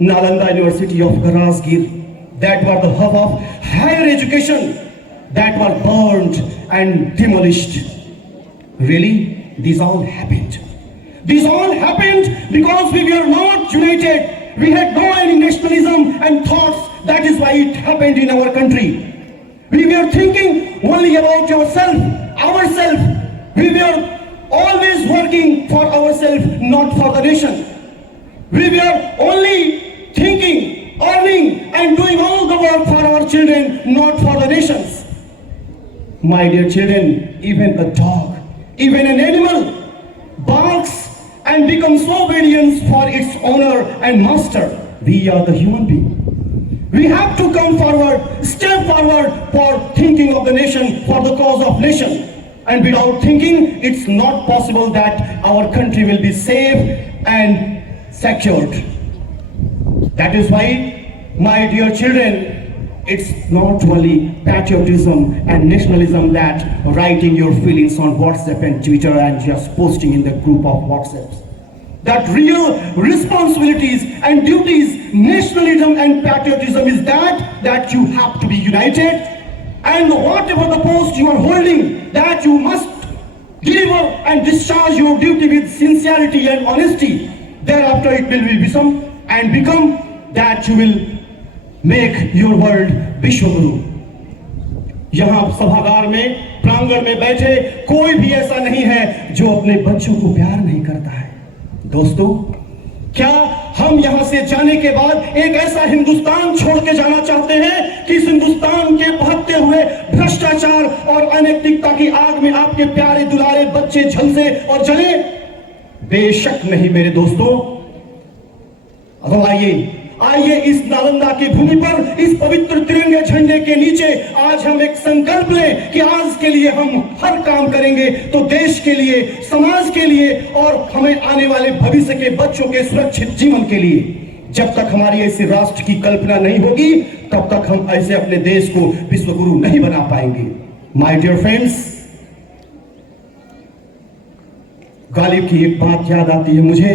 Nalanda University of Garazgir, that was the hub of higher education, that was burned and demolished. Really, these all happened. These all happened because we were not united. We had no any nationalism and thoughts. That is why it happened in our country. We were thinking only about ourselves. We were always working for ourselves, not for the nation. We were only thinking, earning and doing all the work for our children, not for the nations. My dear children, even a dog, even an animal barks and becomes obedient for its owner and master. We are the human being. We have to come forward, step forward for thinking of the nation, for the cause of nation. And without thinking, it's not possible that our country will be safe and secured. That is why, my dear children, it's not only patriotism and nationalism that writing your feelings on WhatsApp and Twitter and just posting in the group of WhatsApps. That real responsibilities and duties, nationalism and patriotism is that you have to be united, and whatever the post you are holding, that you must deliver and discharge your duty with sincerity and honesty. Thereafter it will become that you will make your world विश्वगुरु. यहाँ सभागार में, प्रांगण में बैठे कोई भी ऐसा नहीं है जो अपने बच्चों को प्यार नहीं करता है. दोस्तों, क्या हम यहाँ से जाने के बाद एक ऐसा हिंदुस्तान छोड़ के जाना चाहते हैं कि इस हिंदुस्तान के बहते हुए भ्रष्टाचार और अनैतिकता की आग में आपके प्यारे दुलारे बच्चे झलसे और जले? बेशक नहीं मेरे दोस्तों. अब आइए इस नालंदा की भूमि पर, इस पवित्र तिरंगे झंडे के नीचे आज हम एक संकल्प लें कि आज के लिए हम हर काम करेंगे तो देश के लिए, समाज के लिए और हमें आने वाले भविष्य के बच्चों के सुरक्षित जीवन के लिए. जब तक हमारी ऐसी राष्ट्र की कल्पना नहीं होगी, तब तक हम ऐसे अपने देश को विश्वगुरु नहीं बना पाएंगे. माय डियर फ्रेंड्स, गालिब की एक बात याद आती है मुझे.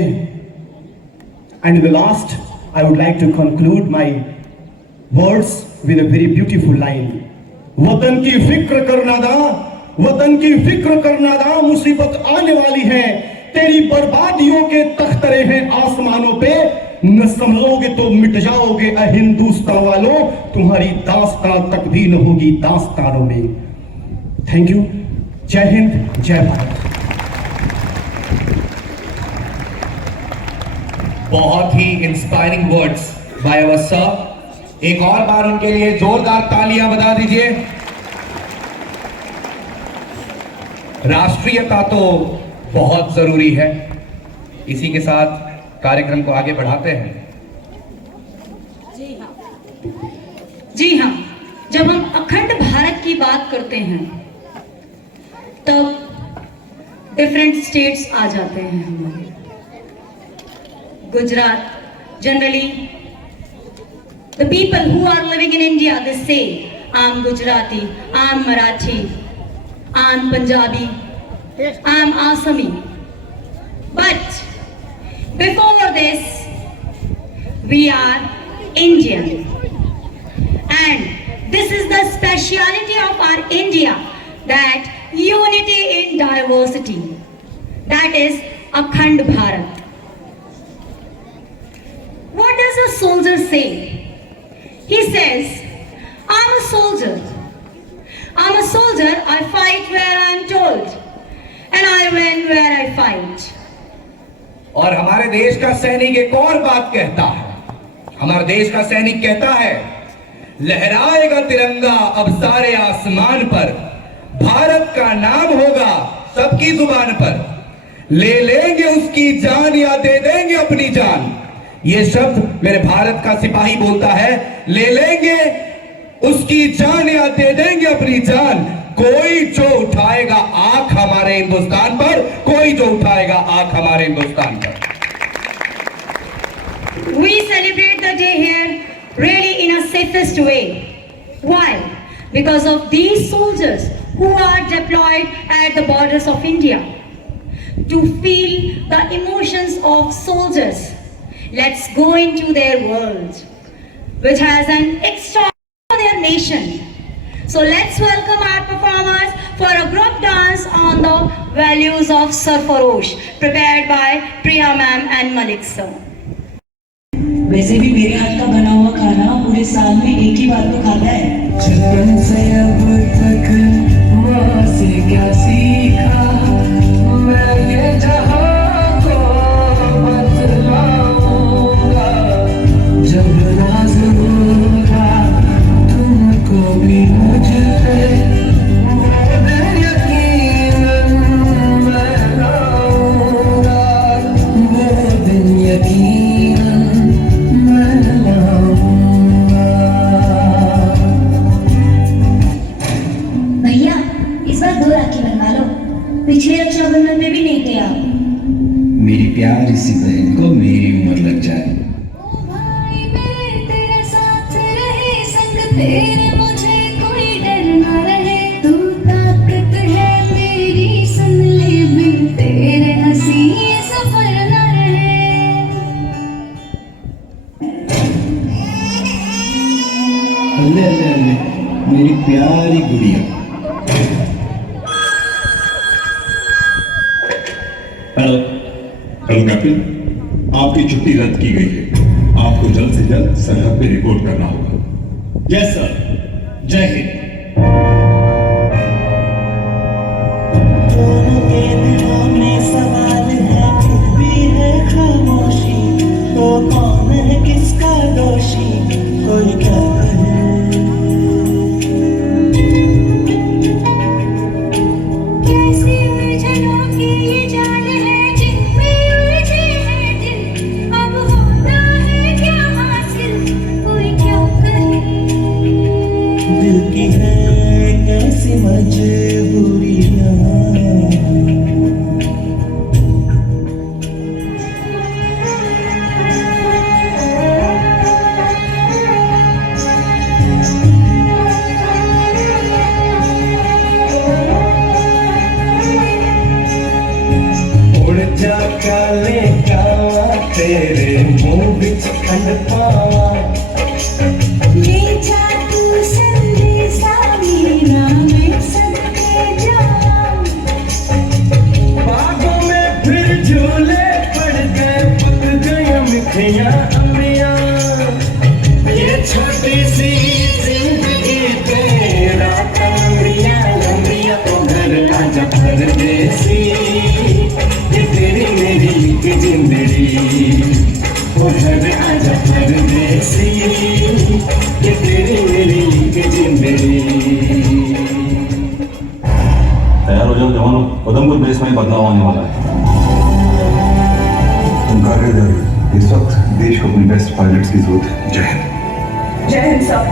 And the last I would like to conclude my words with a very beautiful line. वतन की फिक्र करना दा, वतन की फिक्र करना दा, मुसीबत आने वाली है. तेरी बर्बादियों के तख्तरे हैं आसमानों पे, न संभलोगे तो मिट जाओगे अ हिंदुस्तान वालों, तुम्हारी दास्तां तक भी न होगी दास्तानों में. Thank you. जय हिंद, जय भारत. बहुत ही inspiring words by our sir. एक और बार उनके लिए जोरदार तालियां बजा दीजिए. राष्ट्रीयता तो बहुत जरूरी है. इसी के साथ कार्यक्रम को आगे बढ़ाते हैं. जी हाँ, जब हम अखंड भारत की बात करते हैं तब डिफरेंट स्टेट्स आ जाते हैं हमारे. Gujarat. Generally, the people who are living in India, they say, I'm Gujarati, I'm Marathi, I'm Punjabi, I'm Assami. But before this, we are Indian. And this is the speciality of our India, that unity in diversity. That is Akhand Bharat. What does a soldier say? He says, I'm a soldier. I'm a soldier, I fight where I'm told, and I win where I fight. और हमारे देश का सैनिक एक और बात कहता है। हमारे देश का सैनिक कहता है, लहराएगा तिरंगा अब सारे आसमान पर, भारत का नाम होगा सबकी जुबान पर, ले लेंगे उसकी जान या दे देंगे अपनी जान। ये शब्द मेरे भारत का सिपाही बोलता है, ले लेंगे उसकी जान या दे देंगे अपनी जान। कोई जो उठाएगा आंख हमारे हिंदुस्तान पर, कोई जो उठाएगा आंख हमारे हिंदुस्तान पर। We celebrate the day here really in a safest way. Why? Because of these soldiers who are deployed at the borders of India. To feel the emotions of soldiers, let's go into their world, which has an extraordinary for their nation. So let's welcome our performers for a group dance on the values of Sarfarosh, prepared by Priya ma'am and Malik sir. वैसे भी मेरे हाथ का बना हुआ खाना पूरे साल में एक ही बार तो खाता है। बचपन से अब तक माँ से क्या सीखा, मैं ये जहाँ को बतलाऊंगा। जब नाज़ होगा तुमको भी मुझ पे, वो यकीनन मैं लाऊंगा, वो दिन यकीनन मैं लाऊंगा। भैया इस बार 2 राखी बनवा लो, पिछले रक्षाबंधन में भी नहीं थे आप। मेरी प्यारी सी बहन को मेरी उम्र लग जाए। भाई मेरे तेरे साथ रहे, संग तेरे मुझे कोई डर ना रहे। तू ताकत है मेरी, सुन ले बिन तेरे हंसी ये सफर ना रहे। अल्ले अल्ले अल्ले, मेरी प्यारी गुड़िया। हेलो कैप्टन, आपकी छुट्टी रद्द की गई है। आपको जल्द से जल्द सरहद पे रिपोर्ट करना होगा। यस सर, जय हिंद। दोनों के दिलों में सवाल है, फिर भी है खामोशी। तो कौन है किसका दोषी, कोई क्या कहे। कैसी उलझनों की ये जाल है, जिनमें उलझे हैं दिल। अब होता है क्या हासिल, कोई क्या कहे। दिल की है कैसी मजबूरियां, उड़ जा काले कावा तेरे मुंह बिच खंड पावा। ले जा तू संदेशा मेरा, मैं सदके जाऊं। बागों में फिर झूले पड़ गए, पक गया मिठिया अम्बियां। ये छोटी सी जिंदगी तेरा लंबिया लंबिया, तो घर आजा परदेसी। ये तेरी मेरी एक जिंदगी, वो घर आजा परदेसी। ये तेरी मेरी एक जिंदगी। तैयार हो जाओ जवानों, उधमपुर बेस में बदलाव आने वाला है। तुम कार्य रहे, इस वक्त देश को अपने बेस्ट पायलट्स की जरूरत है। जय हिंद। जय हिंद साहब।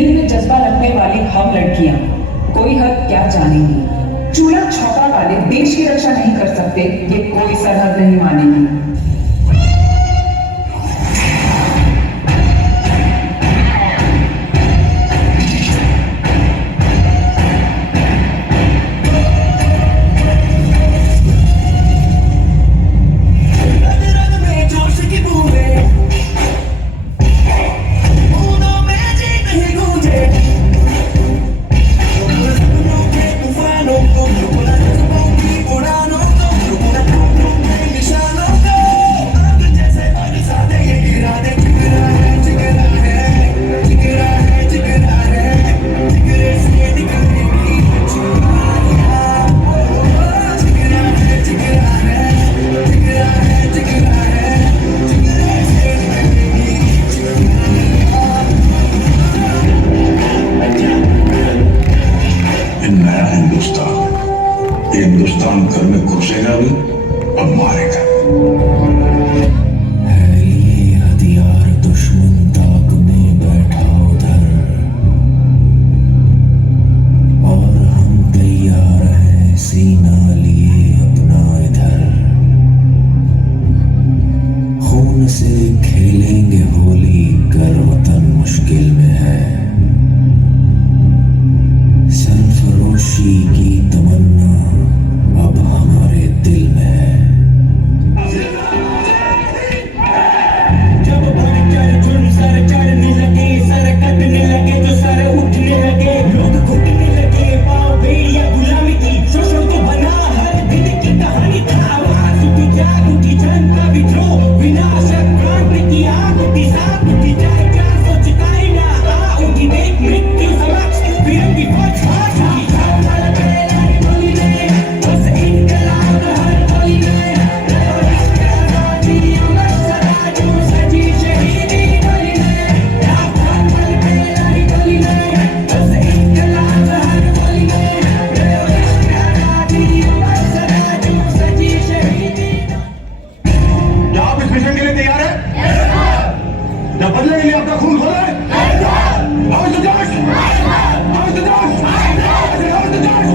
दिल में जज्बा रखने वाली हम लड़कियां कोई हद क्या जानेंगी। चूल्हा छौका वाले देश की रक्षा नहीं कर सकते, ये कोई सरहद नहीं मानेंगी। हिंदुस्तान घर में घुसेगा भी अब मारेगा। है ये हथियार दुश्मन ताक में बैठा उधर, और हम तैयार हैं सीना लिए अपना इधर। खून से खेलेंगे होली कर वतन मुश्किल में है। सरफरोशी की तमन्ना अब हमारे दिल में है। जब बढ़ चढ़ सर चढ़ने लगे, सर कटने लगे तो सर उठने लगे, लोग घुटने लगे, पाँव बेड़िया गुलामी की शोषण को बना हर दिन की कहानी का। आवाज उठी जाग उठी जनता विद्रोह, विनाशक क्रांति की आग उठी, साथ उठी जाए क्या सोच चिताई ना आ उठी, देख मृत्यु समक्ष फिरंगी फौज फाड़ उठी। बदले के लिए अपना खून खोला है। How's the Josh? How's the Josh? How's the Josh?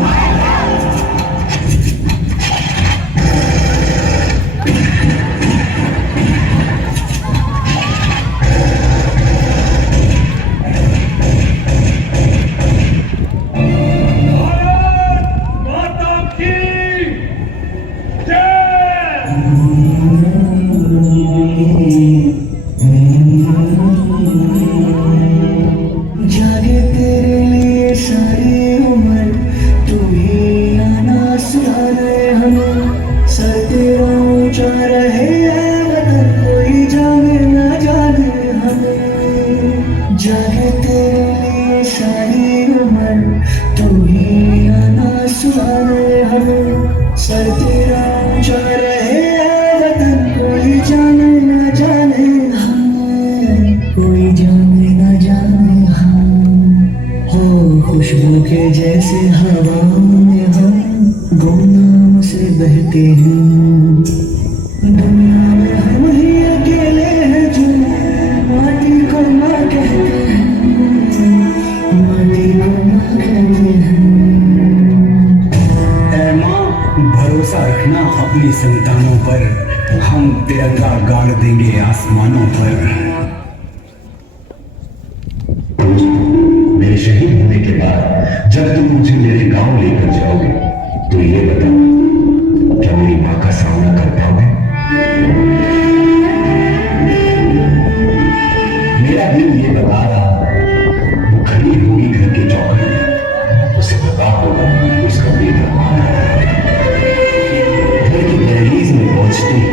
जागे तेरे लिए सारी उम्र, तू ही आना सुहाने हमें। सर तेरा ऊंचा रहे वतन, कोई जाने ना जाने हमें। जागे तेरे लिए सारी उम्र, तू ही आना सुहाने हमें। सर तेरा ऊंचा रहे वतन, कोई जाने ना जाने हमें, कोई जाने ना जाने हम। हो खुशबू के जैसे हवा में हम गुमनाम से बहते हैं। दुनिया में हम ही अकेले हैं जो माटी को माँ कहते हैं, माटी को माँ कहते हैं। ऐ माँ, भरोसा रखना अपनी संतानों पर, हम तिरंगा गाड़ देंगे आसमानों पर। मेरे शहीद होने के बाद जब तुम मुझे मेरे गांव लेकर जाओगे तो ये बताओ, क्या मेरी मां का सामना कर पाओगे? मेरा दिल ये बता रहा, वो खड़ी होगी घर के चौखट में, उसे पता होगा उसका बेटा मारा है। घर की दहलीज में पहुंचते ही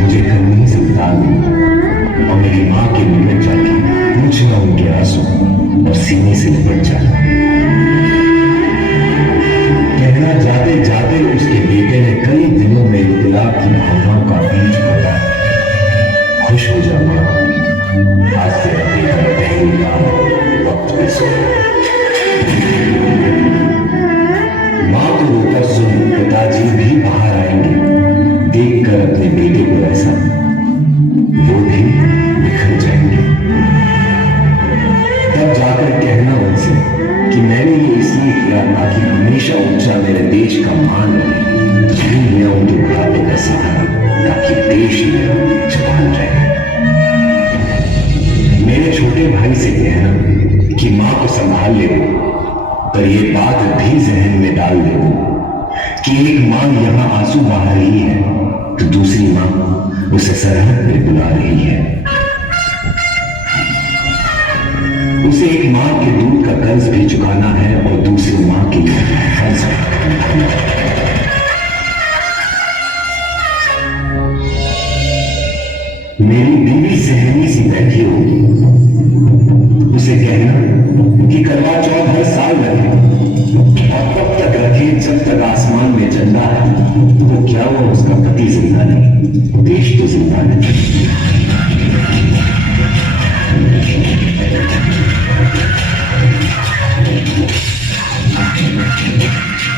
मुझे कहीं से उतार दी और मेरी मां के निकट जाके पूछना उनके आंसू और सीने से लिपट जाना। सम्मान छीन लिया उनके बुढ़ापे का सहारा, ताकि देश में जवान रहे। मेरे छोटे भाई से कहना कि मां को संभाल ले वो, पर ये बात भी जहन में डाल दे वो कि एक मां यहां आंसू बहा रही है तो दूसरी मां उसे सरहद पे बुला रही है। उसे एक मां के दूध का कर्ज भी चुकाना है और दूसरी मां के लिए फर्ज है। मेरी बीवी सहनी सी बैठी होगी, उसे कहना कि करवा चौथ हर साल रखे और तब तक रखे जब तक आसमान में झंडा है। तो क्या वो उसका पति जिंदा नहीं, देश तो जिंदा नहीं।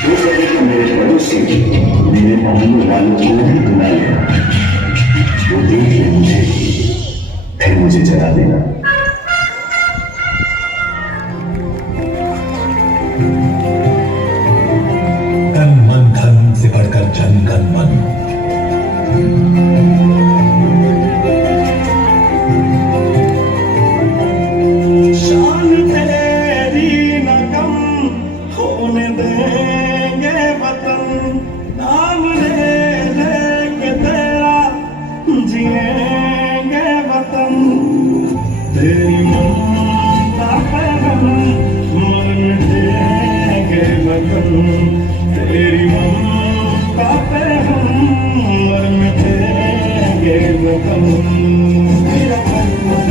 हो सके तो मेरे पड़ोसी, मेरे मोहल्ले वालों को भी बुला लेना, वो देख ले मुझे, फिर मुझे जला देना। तन मन धन से बढ़कर जन गण मन। शान तेरी न कम होने देंगे वतन, नाम ले लेके तेरा जिएंगे वतन। तेरी ममता पे हम मर मिटेंगे वतन, तेरी ममता पे हम मर मिटेंगे वतन। मेरा मन मन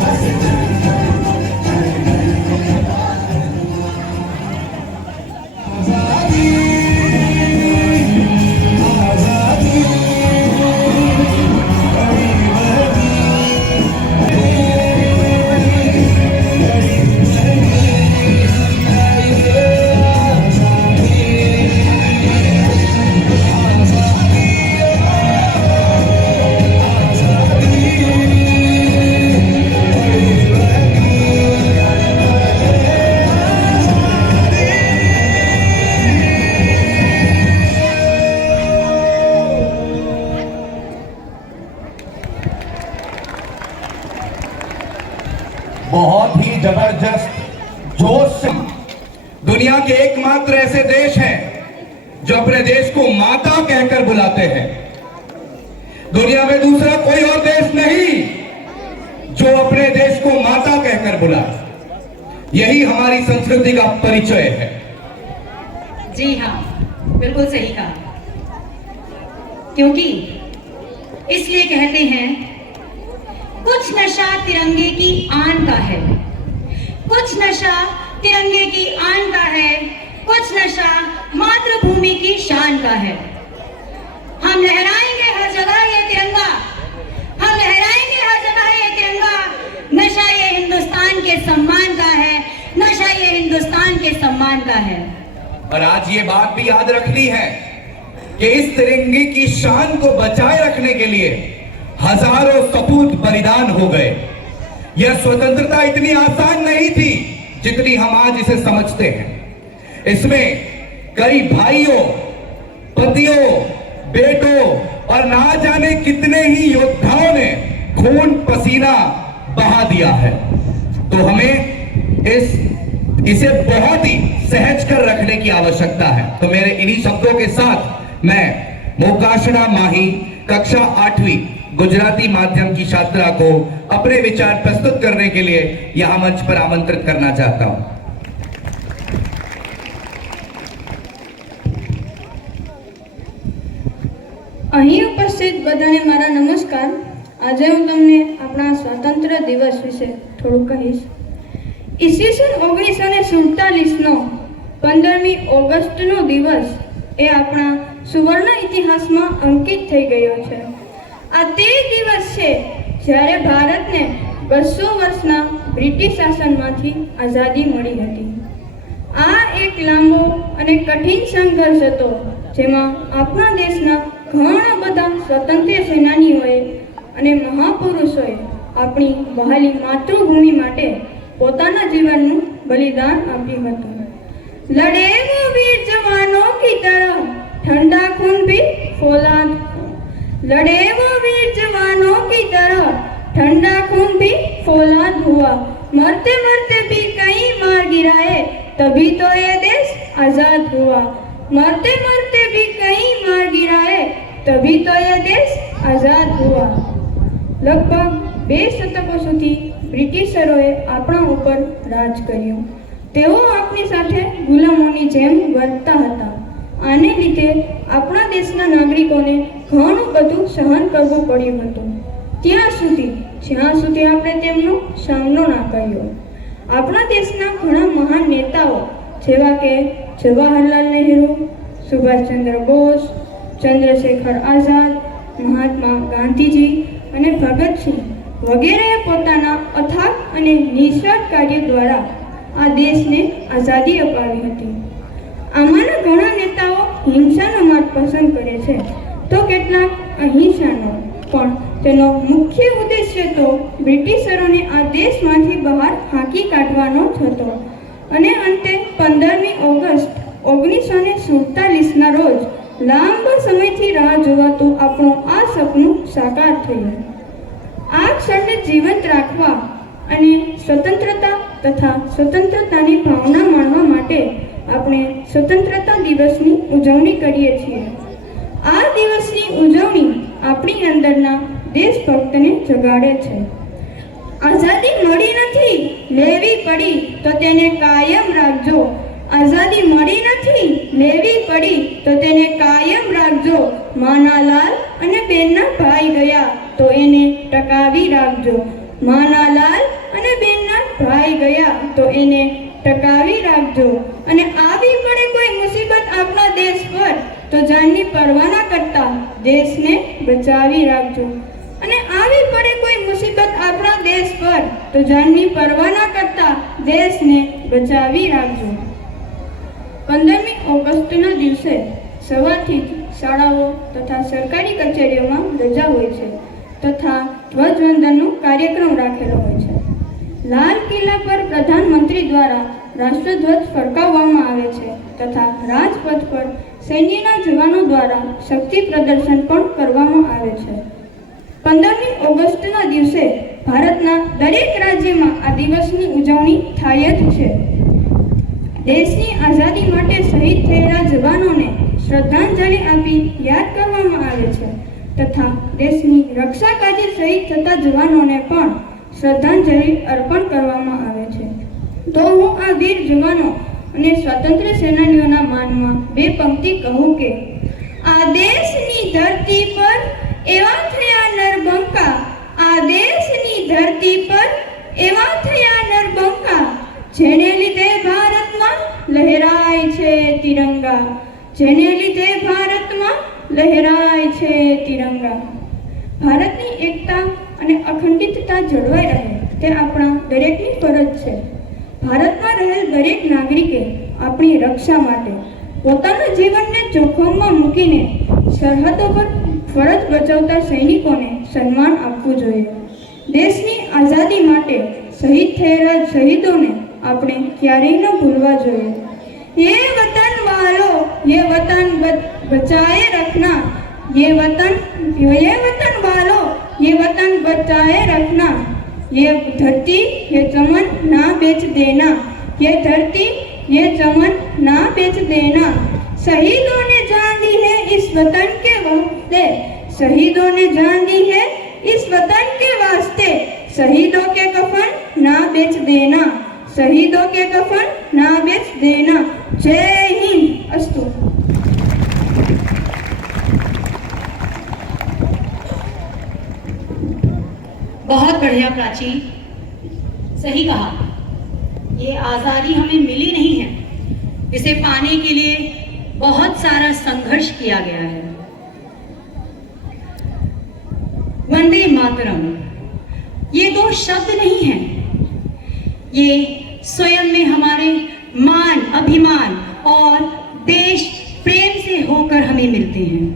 बस बहुत ही जबरदस्त जोश से दुनिया के एकमात्र ऐसे देश हैं जो अपने देश को माता कहकर बुलाते हैं। दुनिया में दूसरा कोई और देश नहीं जो अपने देश को माता कहकर बुलाए। यही हमारी संस्कृति का परिचय है। जी हाँ, बिल्कुल सही कहा। क्योंकि इसलिए कहते हैं कुछ नशा तिरंगे की आन का है, कुछ नशा तिरंगे की आन का है, कुछ नशा मातृभूमि की शान का है। हम लहराएंगे हर जगह ये तिरंगा, हम लहराएंगे हर जगह ये तिरंगा। नशा ये हिंदुस्तान के सम्मान का है, नशा ये हिंदुस्तान के सम्मान का है। और आज ये बात भी याद रखनी है कि इस तिरंगे की शान को बचाए रखने के लिए हजारों सपूत बलिदान हो गए। यह स्वतंत्रता इतनी आसान नहीं थी जितनी हम आज इसे समझते हैं। इसमें कई भाइयों, पतियों, बेटों और ना जाने कितने ही योद्धाओं ने खून पसीना बहा दिया है। तो हमें इसे बहुत ही सहज कर रखने की आवश्यकता है। तो मेरे इन्हीं शब्दों के साथ मैं मोकाशना माही कक्षा 8वीं गुजराती माध्यम की छात्रा को अपने विचार प्रस्तुत करने के लिए यहां मंच पर आमंत्रित करना चाहता हूं। અહીં ઉપસ્થિત બધાને મારા નમસ્કાર। આજે હું તમને આપણા સ્વાતંત્ર્ય દિવસ વિશે થોડું કહીશ। ઈસવીસન 1947નો 15મી ઓગસ્ટનો દિવસ એ આપણા સુવર્ણ ઇતિહાસમાં અંકિત થઈ ગયો છે। આ તે દિવસ છે જ્યારે ભારતને 200 વર્ષના બ્રિટિશ શાસનમાંથી આઝાદી મળી હતી। આ એક લાંબો અને કઠિન સંઘર્ષ હતો જેમાં આપણા દેશના ઘણા બધા સ્વતંત્ર સેનાનીઓએ અને મહાપુરુષોએ આપણી વહાલી માતૃભૂમિ માટે પોતાના જીવનનું બલિદાન આપ્યું હતું. લડે વો વીર જવાનો કી તરહ ठंडा खून भी फौलाद, लड़े वो वीर जवानों की तरह ठंडा खून भी फौलाद हुआ, मरते मरते भी कई मार गिराए तभी तो ये देश आजाद हुआ, मरते मरते भी कई मार गिराए तभी तो ये देश आजाद हुआ. લગભગ 2 શતકો સુધી બ્રિટિશરોએ આપણા ઉપર રાજ કર્યું. તેઓ આપણી સાથે ગુલામોની જેમ વર્તતા હતા. આને લીધે આપણા દેશના નાગરિકોને ઘણું બધું સહન કરવું પડ્યું હતું, જ્યાં સુધી આપણે તેમનો સામનો ના કર્યો. આપણા દેશના ઘણા મહાન નેતાઓ જેવા કે જવાહરલાલ નહેરુ, સુભાષચંદ્ર બોઝ, ચંદ્રશેખર આઝાદ, મહાત્મા ગાંધીજી અને ભગતસિંહ વગેરેએ પોતાના અથાગ અને નિસ્વાર્થ કાર્ય દ્વારા આ દેશને આઝાદી અપાવી હતી. આમાંના ઘણા નેતાઓ હિંસાનો માર્ગ પસંદ કરે છે તો કેટલાક અહિંસાનો, પણ તેનો મુખ્ય ઉદ્દેશ્ય તો બ્રિટિશરોને આ દેશમાંથી બહાર હાંકી કાઢવાનો જ હતો. અને અંતે 15મી ઓગસ્ટ 1947ના રોજ લાંબા સમયથી રાહ જોવાતું આપણું આ સપનું સાકાર થયું. આ ક્ષણને જીવંત રાખવા અને સ્વતંત્રતા તથા સ્વતંત્રતાની ભાવના માણવા માટે આપણે સ્વતંત્રતા દિવસની ઉજવણી કરીએ છીએ. આ દિવસની ઉજવણી આપણી અંદરના દેશભક્તને જગાડે છે. આઝાદી મળી નથી, લેવી પડી તો તેને કાયમ રાખજો. આઝાદી મળી નથી, લેવી પડી તો તેને કાયમ રાખજો. માના લાલ અને બેનના ભાઈ ગયા તો એને ટકાવી રાખજો. માના લાલ અને બેનના ભાઈ ગયા તો એને ટકાવી રાખજો. અને આવી પડે કોઈ મુસીબત આપણા દેશ પર તો જાનની પરવા ના કરતા દેશને બચાવી રાખજો. અને આવી પડે કોઈ મુસીબત આપણા દેશ પર તો જાનની પરવા ના કરતા દેશને બચાવી રાખજો. 15મી ઓગસ્ટના દિવસે સવારથી જ શાળાઓ તથા સરકારી કચેરીઓમાં રજા હોય છે તથા ધ્વજવંદનનો કાર્યક્રમ રાખેલો હોય છે. લાલ કિલ્લા પર પ્રધાનમંત્રી દ્વારા રાષ્ટ્રધ્વજ ફરકાવવામાં આવે છે તથા રાજપથ પર સૈન્યના જવાનો દ્વારા શક્તિ પ્રદર્શન પણ કરવામાં આવે છે. 15મી ઓગસ્ટના દિવસે ભારતના દરેક રાજ્યમાં આ દિવસની ઉજવણી થાય જ છે. દેશની આઝાદી માટે શહીદ થયેલા જવાનોને શ્રદ્ધાંજલિ આપી યાદ કરવામાં આવે છે તથા દેશની રક્ષા કાજે શહીદ થતા જવાનોને પણ શ્રદ્ધાંજલિ અર્પણ કરવામાં આવે છે. તો હું આ વીર જવાનો અને સ્વાતંત્ર્ય સેનાનીઓના માનમાં 2 પંક્તિ કહું કે આ દેશની ધરતી પર એવા થયા નરબંકા, આ દેશની ધરતી પર એવા થયા નરબંકા, જેને લીધે ભારતમાં લહેરાય છે તિરંગા, જેને લીધે ભારતમાં લહેરાય છે તિરંગા. ભારતની એકતા અને અખંડિતતા જળવાઈ રહે તે આપણા દરેકની ફરજ છે. ભારતમાં રહેલ દરેક નાગરિકે આપણી રક્ષા માટે પોતાના જીવનને જોખમમાં મૂકીને સરહદો પર ફરજ બજાવતા સૈનિકોને સન્માન આપવું જોઈએ. દેશની આઝાદી માટે શહીદ થયેલા શહીદોને આપણે ક્યારેય ન ભૂલવા જોઈએ. ये वतन वालों, ये वतन बचाए रखना, ये वतन वालों, ये वतन बचाए रखना, ये धरती ये चमन ना बेच देना, ये धरती ये चमन ना बेच देना. शहीदों ने जान दी है इस वतन के वास्ते, शहीदों ने जान दी है इस वतन के वास्ते, शहीदों के कफन ना बेच देना, शहीदों के कफन ना बेच देना. जय हिंद. अस्तु. बहुत बढ़िया प्राची, सही कहा. ये आज़ादी हमें मिली नहीं है, इसे पाने के लिए बहुत सारा संघर्ष किया गया है. वंदे मातरम ये 2 शब्द नहीं हैं, ये स्वयं में हमारे मान, अभिमान और देश प्रेम से होकर हमें मिलते हैं.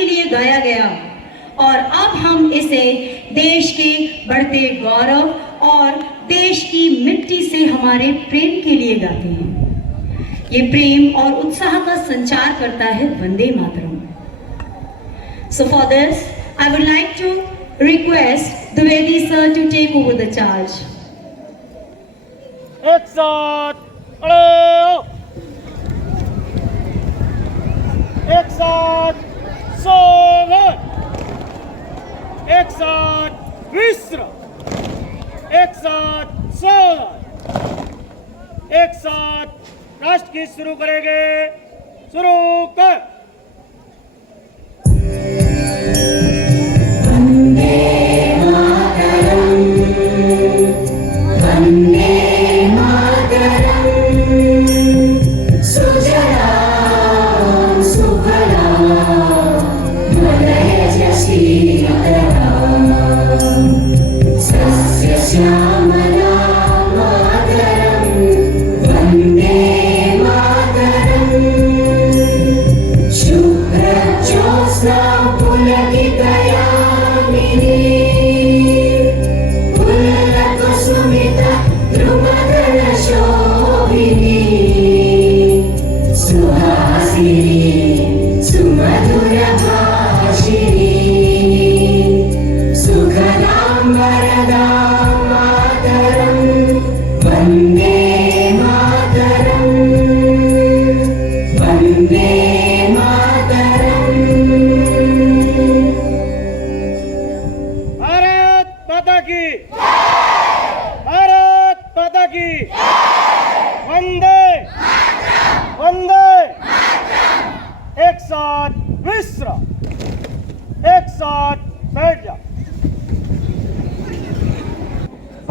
के लिए गाया गया और अब हम इसे देश के बढ़ते गौरव और देश की मिट्टी से हमारे प्रेम के लिए गाते हैं। ये प्रेम और उत्साह का संचार करता है वंदे Mataram. So for this, I would like to request Dwivedi sir to take over the charge. एक साथ अड़े एक साथ सोवर, एक साथ विश्राम, एक साथ सोलर, एक साथ राष्ट्र गीत शुरू करेंगे। शुरू कर।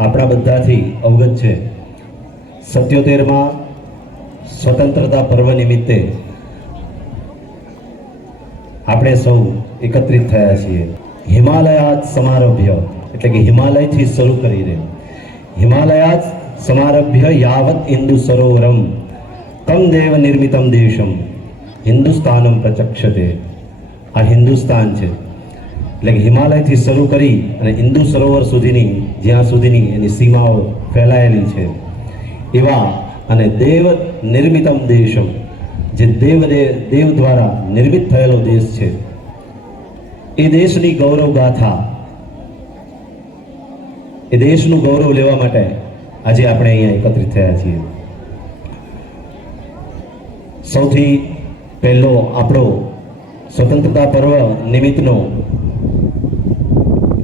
આપણા બધાથી અવગત છે 77મા સ્વતંત્રતા પર્વ નિમિત્તે આપણે સૌ એકત્રિત થયા છીએ। હિમાલયાત સમારભ્ય એટલે કે હિમાલયથી શરૂ કરીને હિમાલયાત સમારભ્ય યાવત ઇન્દુ સરોવરમ તમ દેવ નિર્મિતમ દેશમ હિન્દુસ્તાનમ પ્રચક્ષતે। આ હિન્દુસ્તાન છે એટલે કે હિમાલયથી શરૂ કરી અને ઇન્દુ સરોવર સુધીની જ્યાં સુધીની એની સીમાઓ ફેલાયેલી છે એવા અને દેવ નિર્મિતમ દેશમ જે દેવ દ્વારા નિર્મિત થયેલો દેશ છે એ દેશની ગૌરવ ગાથા એ દેશનું ગૌરવ લેવા માટે આજે આપણે અહીંયા એકત્રિત થયા છીએ। સૌથી પહેલો આપણો સ્વતંત્રતા પર્વ નિમિત્તનો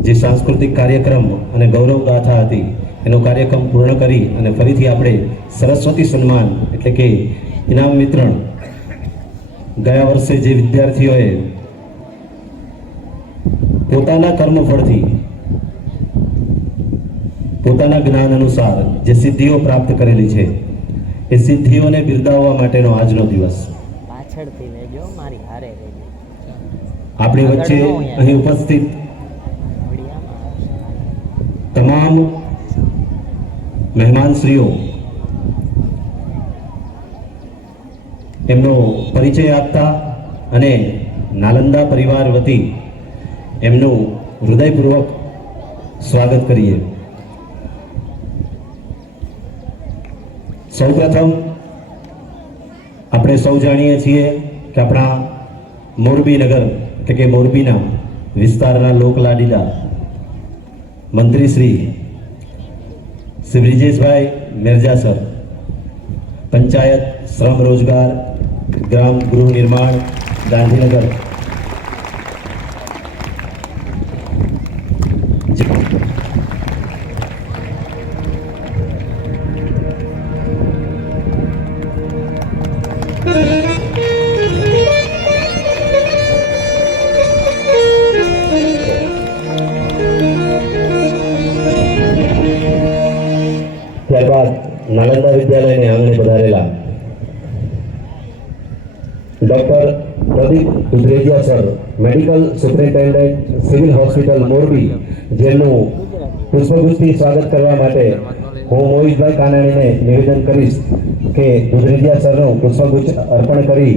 જે સાંસ્કૃતિક કાર્યક્રમ અને ગૌરવ ગાથા હતી એનો કાર્યક્રમ પૂર્ણ કરી અને ફરીથી આપણે સરસ્વતી સન્માન એટલે કે ઇનામ વિતરણ ગયા વર્ષે જે વિદ્યાર્થીઓએ પોતાના કર્મફળથી પોતાના જ્ઞાન અનુસાર જે સિદ્ધિઓ પ્રાપ્ત કરેલી છે એ સિદ્ધિઓને બિરદાવવા માટેનો આજનો દિવસ। આપણી વચ્ચે અહીં ઉપસ્થિત તમામ મહેમાનશ્રીઓ એમનો પરિચય આપતા અને નાલંદા પરિવાર વતી એમનું હૃદયપૂર્વક સ્વાગત કરીએ। સૌપ્રથમ આપણે સૌ જાણીએ છીએ કે આપણા મોરબી નગર એટલે કે મોરબીના વિસ્તારના લોકલાડીલા મંત્રી શ્રી બ્રિજેશભાઈ મેરજા સર પંચાયત શ્રમ રોજગાર ગ્રામ ગૃહ નિર્માણ ગાંધીનગર ત્યારબાદ નાલંદા વિદ્યાલયને આંગણે પધારેલા doctor Pradeep Dudhrejiya sir medical superintendent civil hospital Morbi જેમનું પુષ્પગુચ્છથી સ્વાગત કરવા માટે હું મોહિતભાઈ કાનાણીને નિવેદન કરીશ કે દુધરેજિયા સરનું પુષ્પગુચ્છ અર્પણ કરી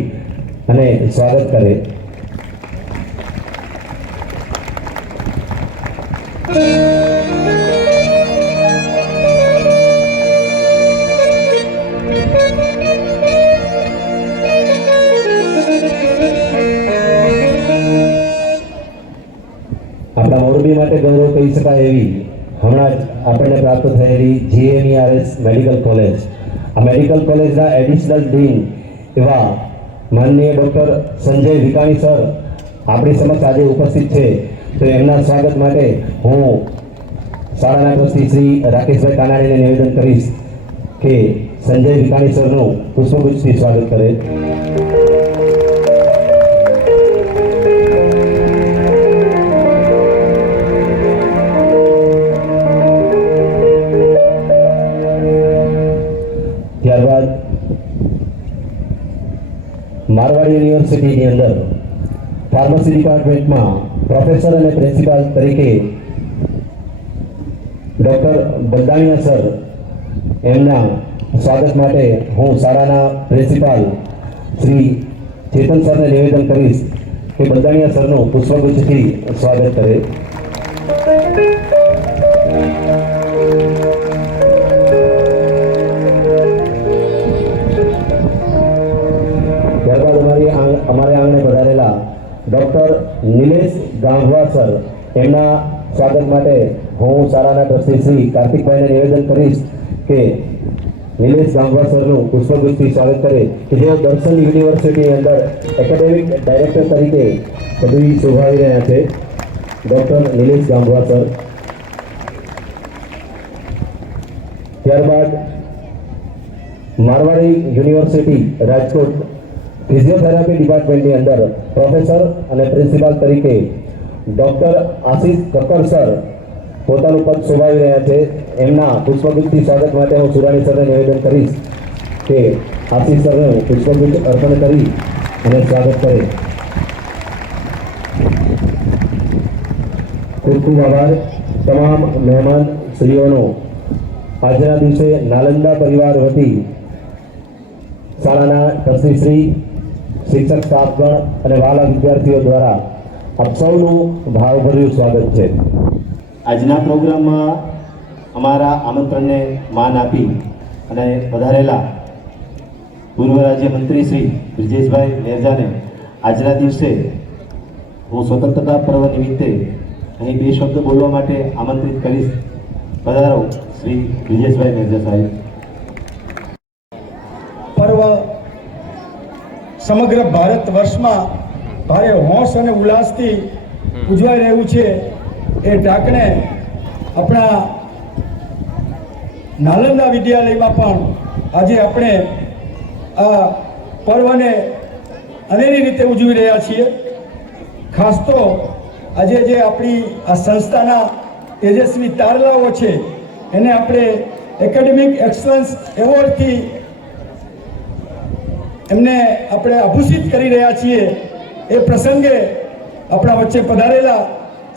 અને સ્વાગત કરે। આપણા મોરબી માટે ગૌરવ કહી શકાય એવી હમણાં જ આપણને પ્રાપ્ત થયેલી GMERS મેડિકલ કોલેજ, આ મેડિકલ કોલેજના એડિશનલ ડીન એવા માનનીય ડૉક્ટર સંજય વિકાણી સર આપણી સમક્ષ આજે ઉપસ્થિત છે. તો એમના સ્વાગત માટે હું શાળાના ટ્રસ્ટી શ્રી રાકેશભાઈ કાનાણીને નિવેદન કરીશ કે સંજય વિકાણી સરનું પુષ્પગુચ્છથી સ્વાગત કરે. ત્યારબાદ મારવાડી યુનિવર્સિટીની અંદર ફાર્મસી ડિપાર્ટમેન્ટમાં પ્રોફેસર અને પ્રિન્સિપાલ તરીકે ડૉક્ટર બલદાણિયા સર, એમના સ્વાગત માટે હું શાળાના પ્રિન્સિપાલ શ્રી ચેતન સરને નિવેદન કરીશ કે બલદાણિયા સરનું પુષ્પગુચ્છથી સ્વાગત કરે. ત્યારબાદ અમારે આંગણે પધારેલા ડૉક્ટર નિલેશ ગાંભવા સર, એમના સ્વાગત માટે હું શાળાના ટ્રસ્ટી શ્રી કાર્તિકભાઈને નિવેદન કરીશ કે નિલેશ ગાંભવા સરનું પુષ્પગુચ્છથી સ્વાગત કરે કે જેઓ દર્શન યુનિવર્સિટીની અંદર એકેડેમિક ડાયરેક્ટર તરીકે પદવી શોભાવી રહ્યા છે. Doctor Nilesh Gambhava sir. ત્યારબાદ મારવાડી યુનિવર્સિટી રાજકોટ ફિઝિયોથેરાપી ડિપાર્ટમેન્ટની અંદર પ્રોફેસર અને પ્રિન્સિપાલ તરીકે ડૉક્ટર આશીષ કક્કર સર પોતાનું પદ શોભાવી રહ્યા છે. એમના પુષ્પગુચ્છથી સ્વાગત માટે હું સુરાણી સરને નિવેદન કરીશ કે આશીષ સરનું પુષ્પગુચ્છ અર્પણ કરી અને સ્વાગત કરે. ખૂબ ખૂબ આભાર તમામ મહેમાન શ્રીઓનો. આજના દિવસે નાલંદા પરિવાર વતી શાળાના ટ્રસ્ટીશ્રી, શિક્ષક સ્ટાફગણ અને વાલા વિદ્યાર્થીઓ દ્વારા આપ સૌનું ભાવભર્યું સ્વાગત છે. આજના પ્રોગ્રામમાં અમારા આમંત્રણને માન આપી અને વધારેલા પૂર્વ રાજ્યમંત્રી શ્રી બ્રિજેશભાઈ મેરજાને આજના દિવસે હું સ્વતંત્રતા પર્વ નિમિત્તે અહીં બે શબ્દ બોલવા માટે આમંત્રિત કરીશ. પધારો શ્રી બ્રિજેશભાઈ મેરજા સાહેબ. પર્વ સમગ્ર ભારત વર્ષમાં ભારે હોશ અને ઉલ્લાસથી ઉજવાઈ રહ્યું છે. એ ઢાકણે આપણા નાલંદા વિદ્યાલયમાં પણ આજે આપણે આ પર્વને અનેરી રીતે ઉજવી રહ્યા છીએ. ખાસ તો આજે જે આપણી આ સંસ્થાના તેજસ્વી તારલાઓ છે એને આપણે એકેડેમિક એક્સલન્સ એવોર્ડથી એમને આપણે આભૂષિત કરી રહ્યા છીએ. એ પ્રસંગે આપણા વચ્ચે પધારેલા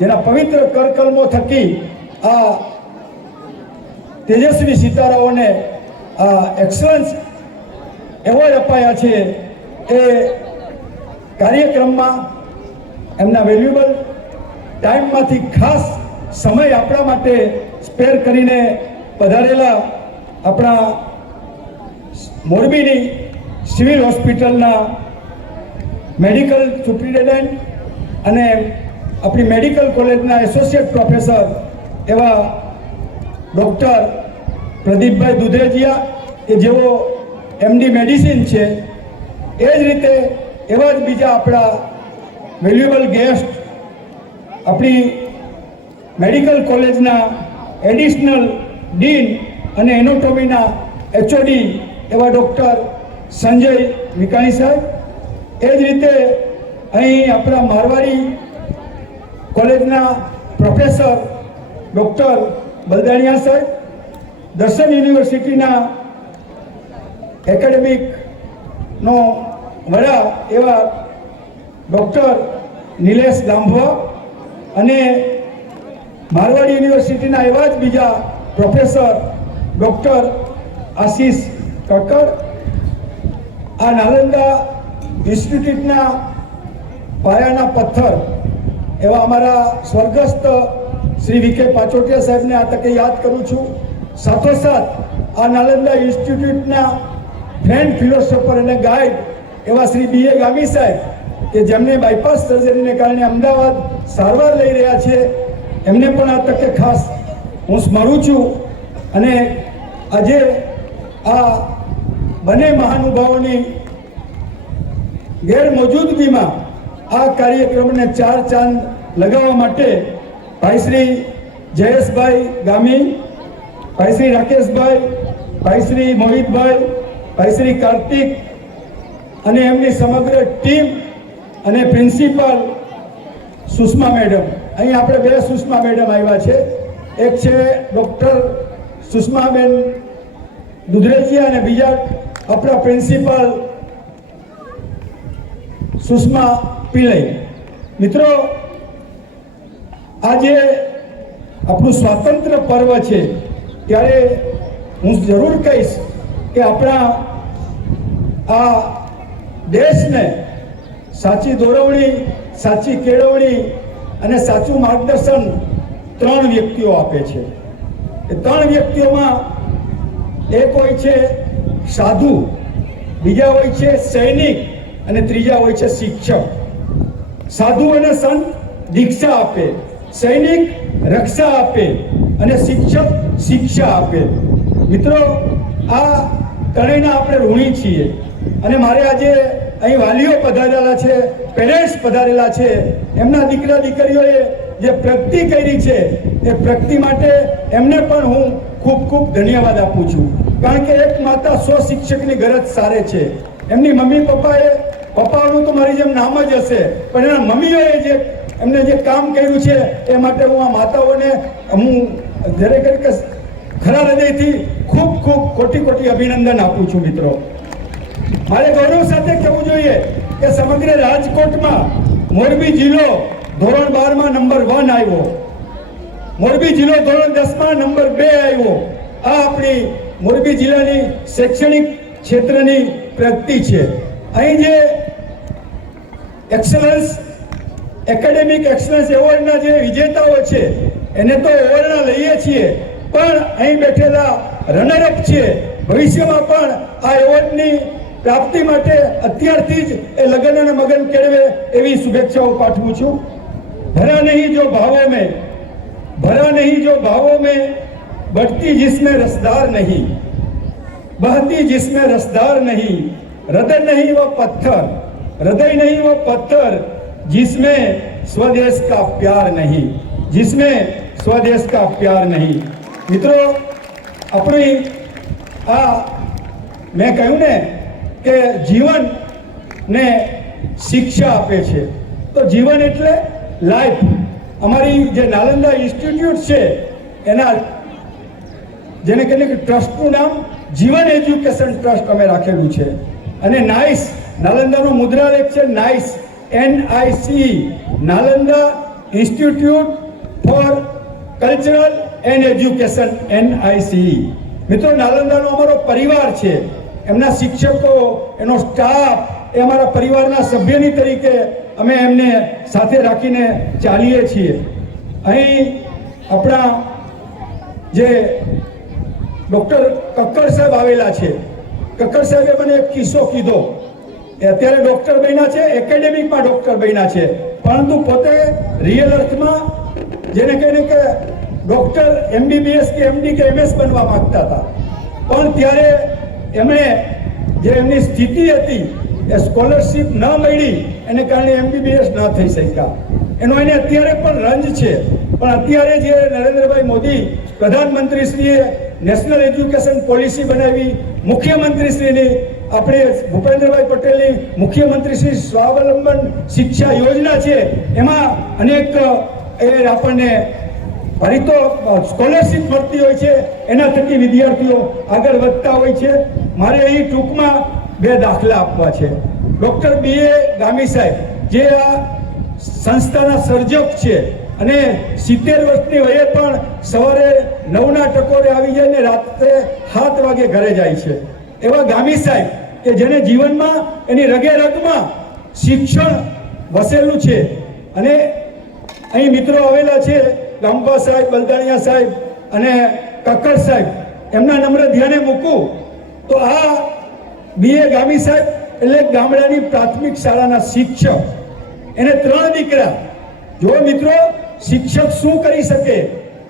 જેના પવિત્ર કરકલ્મો થકી આ તેજસ્વી સિતારાઓને આ એક્સલન્સ એવોર્ડ અપાયા છે. એ કાર્યક્રમમાં એમના વેલ્યુએબલ ટાઈમમાંથી ખાસ સમય આપણા માટે સ્પેર કરીને પધારેલા આપણા મોરબીની સિવિલ હોસ્પિટલના મેડિકલ સુપ્રિન્ટેન્ડન્ટ અને આપણી મેડિકલ કોલેજના એસોસિએટ પ્રોફેસર એવા ડૉક્ટર પ્રદીપભાઈ દુધેજિયા કે જેઓ MD મેડિસિન છે. એ જ રીતે એવા જ બીજા આપણા વેલ્યુએબલ ગેસ્ટ આપણી મેડિકલ કોલેજના એડિશનલ ડીન અને એનાટોમીના HOD એવા ડૉક્ટર સંજય વિકાણી સાહેબ. એ જ રીતે અહીં આપણા મારવાડી કોલેજના પ્રોફેસર ડૉક્ટર બલદાણિયા સાહેબ, દર્શન યુનિવર્સિટીના એકેડેમિકનો વડા એવા ડૉક્ટર નિલેશ ગાંભવા અને મારવાડી યુનિવર્સિટીના એવા જ બીજા પ્રોફેસર ડૉક્ટર આશીષ કક્કર. આ નાલંદા ઇન્સ્ટિટ્યૂટના પાયાના પથ્થર એવા અમારા સ્વર્ગસ્થ શ્રી વી.કે. પાછોટિયા સાહેબને આ તકે યાદ કરું છું. સાથોસાથ આ નાલંદા ઇન્સ્ટિટ્યૂટના ફ્રેન્ડ ફિલોસોફર અને ગાઈડ એવા શ્રી બી.એ. ગામી સાહેબ કે જેમને બાયપાસ સર્જરીને કારણે અમદાવાદ સારવાર લઈ રહ્યા છે, એમને પણ આ તકે ખાસ હું સ્મરું છું. અને આજે આ બંને મહાનુભાવોની ગેરમોજૂદગીમાં આ કાર્યક્રમને 4 ચાંદ લગાવવા માટે ભાઈ શ્રી જયેશભાઈ ગામી, ભાઈ શ્રી રાકેશભાઈ, ભાઈ શ્રી મોહિતભાઈ, ભાઈ શ્રી કાર્તિક અને એમની સમગ્ર ટીમ અને પ્રિન્સિપાલ સુષ્મા મેડમ, અહીં આપણે 2 સુષ્મા મેડમ આવ્યા છે. એક છે ડૉક્ટર સુષ્માબેન દુધરેજીયા અને બીજા આપણા પ્રિન્સિપાલ સુષ્મા પિલઈ. મિત્રો, આજે આપણું સ્વાતંત્ર્ય પર્વ છે ત્યારે હું જરૂર કહીશ કે આપણા આ દેશને સાચી દોરવણી, સાચી કેળવણી અને સાચું માર્ગદર્શન 3 વ્યક્તિઓ આપે છે. એ 3 વ્યક્તિઓમાં એક હોય છે સાધુ, બીજા હોય છે સૈનિક અને ત્રીજા હોય છે શિક્ષક. સાધુ અને સંત દીક્ષા આપે, સૈનિક રક્ષા આપે અને શિક્ષક શિક્ષા આપે. મિત્રો, આ ત્રણેયના આપણે ઋણી છીએ. અને મારે આજે અહીં વાલીઓ પધારેલા છે, પેરેન્ટ્સ પધારેલા છે, એમના દીકરા દીકરીઓએ જે પ્રગતિ કરી છે એ પ્રગતિ માટે એમને પણ હું ખૂબ ખૂબ ધન્યવાદ આપું છું. કારણ કે એક માતા 100 શિક્ષકની ગરજ સારે છે. એમની મમ્મી પપ્પાઓનું તો મારી જેમ નામ જ હશે, પણ એના મમ્મીઓએ જે એમને જે કામ કર્યું છે એ માટે હું આ માતાઓને હું ખરેખર ખરા હૃદયથી ખૂબ ખૂબ કોટી કોટી અભિનંદન આપું છું. મિત્રો, મારે ગૌરવ સાથે કહેવું જોઈએ કે સમગ્ર રાજકોટમાં મોરબી જિલ્લો ધોરણ 12માં નંબર 1 આવ્યો, મોરબી જિલ્લો ધોરણ 10માં નંબર 2 આવ્યો. આ આપણી મોરબી જિલ્લાની શૈક્ષણિક ક્ષેત્રની પ્રગતિ છે. અહીં જે એક્સલન્સ એકેડેમિક એક્સલન્સ એવોર્ડના જે વિજેતાઓ છે એને તો એવોર્ડના લઈએ છીએ, પણ અહીં બેઠેલા રનરઅપ છે. ભવિષ્યમાં પણ આ એવોર્ડની પ્રાપ્તિ માટે અત્યારથી જ એ લગન અને મગન કેળવે એવી શુભેચ્છાઓ પાઠવું છું. भरा नहीं जो भावों में, भरा नहीं जो भावों में, बढ़ती जिसमें रसदार नहीं, बहती जिसमें रसदार नहीं, हृदय नहीं वो पत्थर, हृदय नहीं वो पत्थर, जिसमें स्वदेश का प्यार नहीं, जिसमें स्वदेश का प्यार नहीं. मित्रों, अपनी आ मैं कहूँ ने કે જીવન ને શિક્ષા આપે છે, તો જીવન એટલે લાઈફ. અમારી જે નાલંદા ઇન્સ્ટિટ્યૂટ છે એના જેને કહીએ કે ટ્રસ્ટનું નામ જીવન એજ્યુકેશન ટ્રસ્ટ અમે રાખેલું છે. અને નાઇસ, નાલંદાનું મુદ્રાલેખ છે nice, NIC, Nalanda institute four cultural and education, NIC. મિત્રો, નાલંદાનો અમારો પરિવાર છે. એમના શિક્ષકો, એનો સ્ટાફ એ અમારા પરિવારના સભ્યની તરીકે અમે એમને સાથે રાખીને ચાલીએ છીએ. અહીં આપણા જે ડૉક્ટર કક્કડ સાહેબ આવેલા છે, કક્કડ સાહેબે મને એક કિસ્સો કીધો. એ અત્યારે ડૉક્ટર બન્યા છે, એકેડેમિકમાં ડૉક્ટર બન્યા છે, પરંતુ પોતે રિયલ અર્થમાં જેને કહીને કે ડૉક્ટર MBBS કે MD કે MS બનવા માંગતા હતા, પણ ત્યારે એમણે જે એમની સ્થિતિ હતી એ સ્કોલરશિપ ન મળી એને કારણે MBBS ન થઈ શક્યા. એનો એને અત્યારે પણ રંજ છે. પણ અત્યારે જે નરેન્દ્રભાઈ મોદી પ્રધાનમંત્રીશ્રીએ નેશનલ એજ્યુકેશન પોલિસી બનાવી, મુખ્યમંત્રીશ્રીની આપણે ભૂપેન્દ્રભાઈ પટેલની મુખ્યમંત્રીશ્રી સ્વાવલંબન શિક્ષા યોજના છે, એમાં અનેક આપણને ફરી સ્કોલરશિપ મળતી હોય છે, એના થકી વિદ્યાર્થીઓ આગળ વધતા હોય છે. મારે અહીં ટૂંકમાં 2 દાખલા આપવા છે. Doctor B.A. ગામી સાહેબ જે આ સંસ્થાના સર્જક છે અને 70 વર્ષની વયે પણ સવારે 9ના ટકોરે આવી જાય ને રાત્રે 7 વાગે ઘરે જાય છે. એવા ગામી સાહેબ કે જેને જીવનમાં એની રગે રગમાં શિક્ષણ વસેલું છે. અને અહીં મિત્રો આવેલા છે લાંબા સાહેબ, બલદાણિયા સાહેબ અને કક્કડ સાહેબ એમના નમ્ર ધ્યાને મૂકું તો આ બીએ ગામી સાહેબ એટલે ગામડાની પ્રાથમિક શાળાના શિક્ષક, એને 3 દીકરા. જો મિત્રો શિક્ષક શું કરી શકે,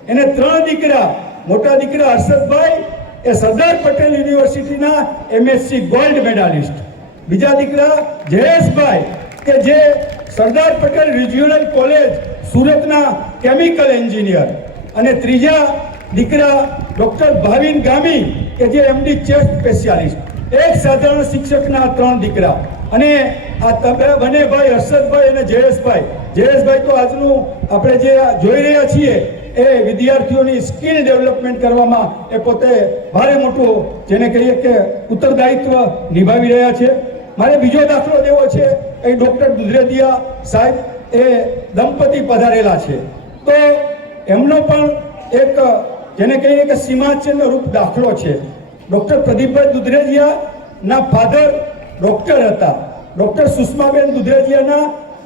એને 3 દીકરા. મોટા દીકરા હર્ષદભાઈ એ સરદાર પટેલ યુનિવર્સિટીના MSc ગોલ્ડ મેડાલિસ્ટ, બીજા દીકરા જયેશભાઈ કે જે સરદાર પટેલ રિજિયોનલ કોલેજ સુરતના કેમિકલ એન્જિનિયર, અને ત્રીજા દીકરા ડોક્ટર ભાવિન ગામી કે જે MD ચેસ્ટ સ્પેશિયાલિસ્ટ. એક સાધારણ શિક્ષકના 3 દીકરા. અને આ બંને ભાઈ હર્ષદભાઈ અને જયેશભાઈ તો આજનું આપણે જે જોઈ રહ્યા છીએ એ વિદ્યાર્થીઓની સ્કિલ ડેવલપમેન્ટ કરવામાં એ પોતે ભારે મોટું જેને કહીએ કે ઉત્તરદાયિત્વ નિભાવી રહ્યા છે. મારે બીજો દાખલો દેવો છે, એ ડૉક્ટર દુધરેજિયા સાહેબ એ દંપતી પધારેલા છે, તો એમનો પણ એક જેને કહીએ કે સીમાચિહ્ન રૂપ દાખલો છે. ડૉક્ટર પ્રદીપભાઈ દુધરેજિયાના ફાધર ડૉક્ટર હતા, ડૉક્ટર સુષ્માબેન દુધરેજિયાના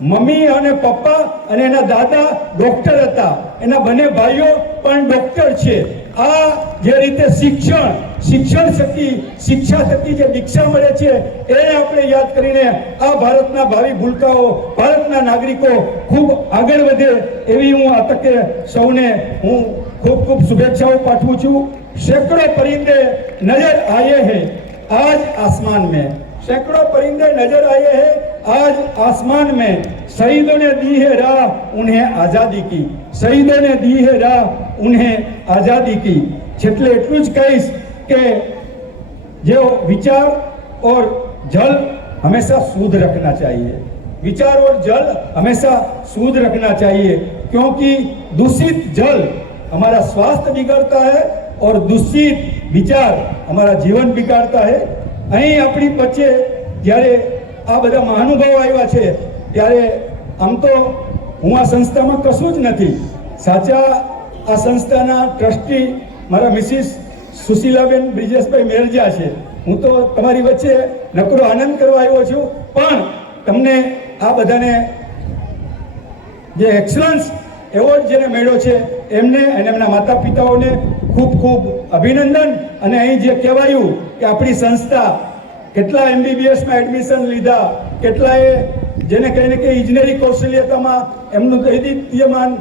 મમ્મી અને પપ્પા અને એના દાદા ડૉક્ટર હતા, એના બંને ભાઈઓ પણ ડૉક્ટર છે. આ જે રીતે શિક્ષણ થકી, શિક્ષા થકી જે દીક્ષા મળે છે એને આપણે યાદ કરીને આ ભારતના ભાવિ ભૂલકાઓ, ભારતના નાગરિકો ખૂબ આગળ વધે એવી હું આ તકે સૌને હું ખૂબ ખૂબ શુભેચ્છાઓ પાઠવું છું. सैकड़ों परिंदे नजर आए हैं आज आसमान में, सैकड़ों परिंदे नजर आए हैं आज आसमान में. शहीदों ने दी है राह उन्हें आज़ादी की, शहीदों ने दी है राह उन्हें आज़ादी की. छेटले એટલું જ કહીશ કે जो विचार और जल हमेशा शुद्ध रखना चाहिए, विचार और जल हमेशा शुद्ध रखना चाहिए, क्योंकि दूषित जल हमारा स्वास्थ्य बिगड़ता है और दूषित विचार हमारा जीवन बिगाड़ता है. અહીં આપણી વચ્ચે જ્યારે આ બધા મહાનુભાવો આવ્યા છે ત્યારે આમ તો હું આ સંસ્થામાં કશું જ નથી, સાચા આ સંસ્થાના ટ્રસ્ટી મારા મિસિસ સુશીલાબેન બ્રિજેશભાઈ મેરજા છે. હું તો તમારી વચ્ચે નકરો આનંદ કરવા આવ્યો છું, પણ તમને આ બધાને જે એક્સલન્સ એવોર્ડ જેને મળ્યો છે એમને અને એમના માતા પિતાઓને ખૂબ ખૂબ અભિનંદન. અને અહીં જે કહેવાયું કે આપણી સંસ્થા કેટલા MBBSમાં એડમિશન લીધા, કેટલાએ જેને કહીને કે ઇજનેરી કૌશલ્યતામાં એમનું દૈદિત્યમાન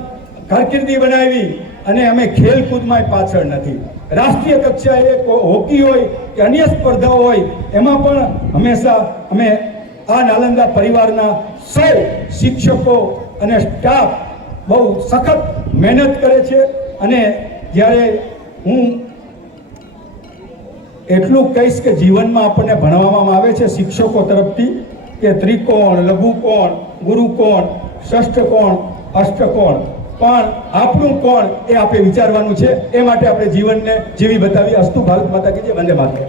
કારકિર્દી બનાવી, અને અમે ખેલકૂદમાં પાછળ નથી. રાષ્ટ્રીય કક્ષાએ હોકી હોય કે અન્ય સ્પર્ધાઓ હોય એમાં પણ હંમેશા અમે આ નાલંદા પરિવારના સૌ શિક્ષકો અને સ્ટાફ બહુ સખત મહેનત કરે છે. અને જ્યારે હું એટલું કહીશ કે જીવનમાં આપણને ભણવામાં આવે છે શિક્ષકો તરફથી કે ત્રિકોણ, લઘુકોણ, ગુરુકોણ, ષષ્ઠકોણ, અષ્ટકોણ, પણ આપણું કોણ એ આપણે વિચારવાનું છે. એ માટે આપણે જીવનને જીવી બતાવી. અસ્તુ ભારત માતા કી જય, વંદે માતરમ.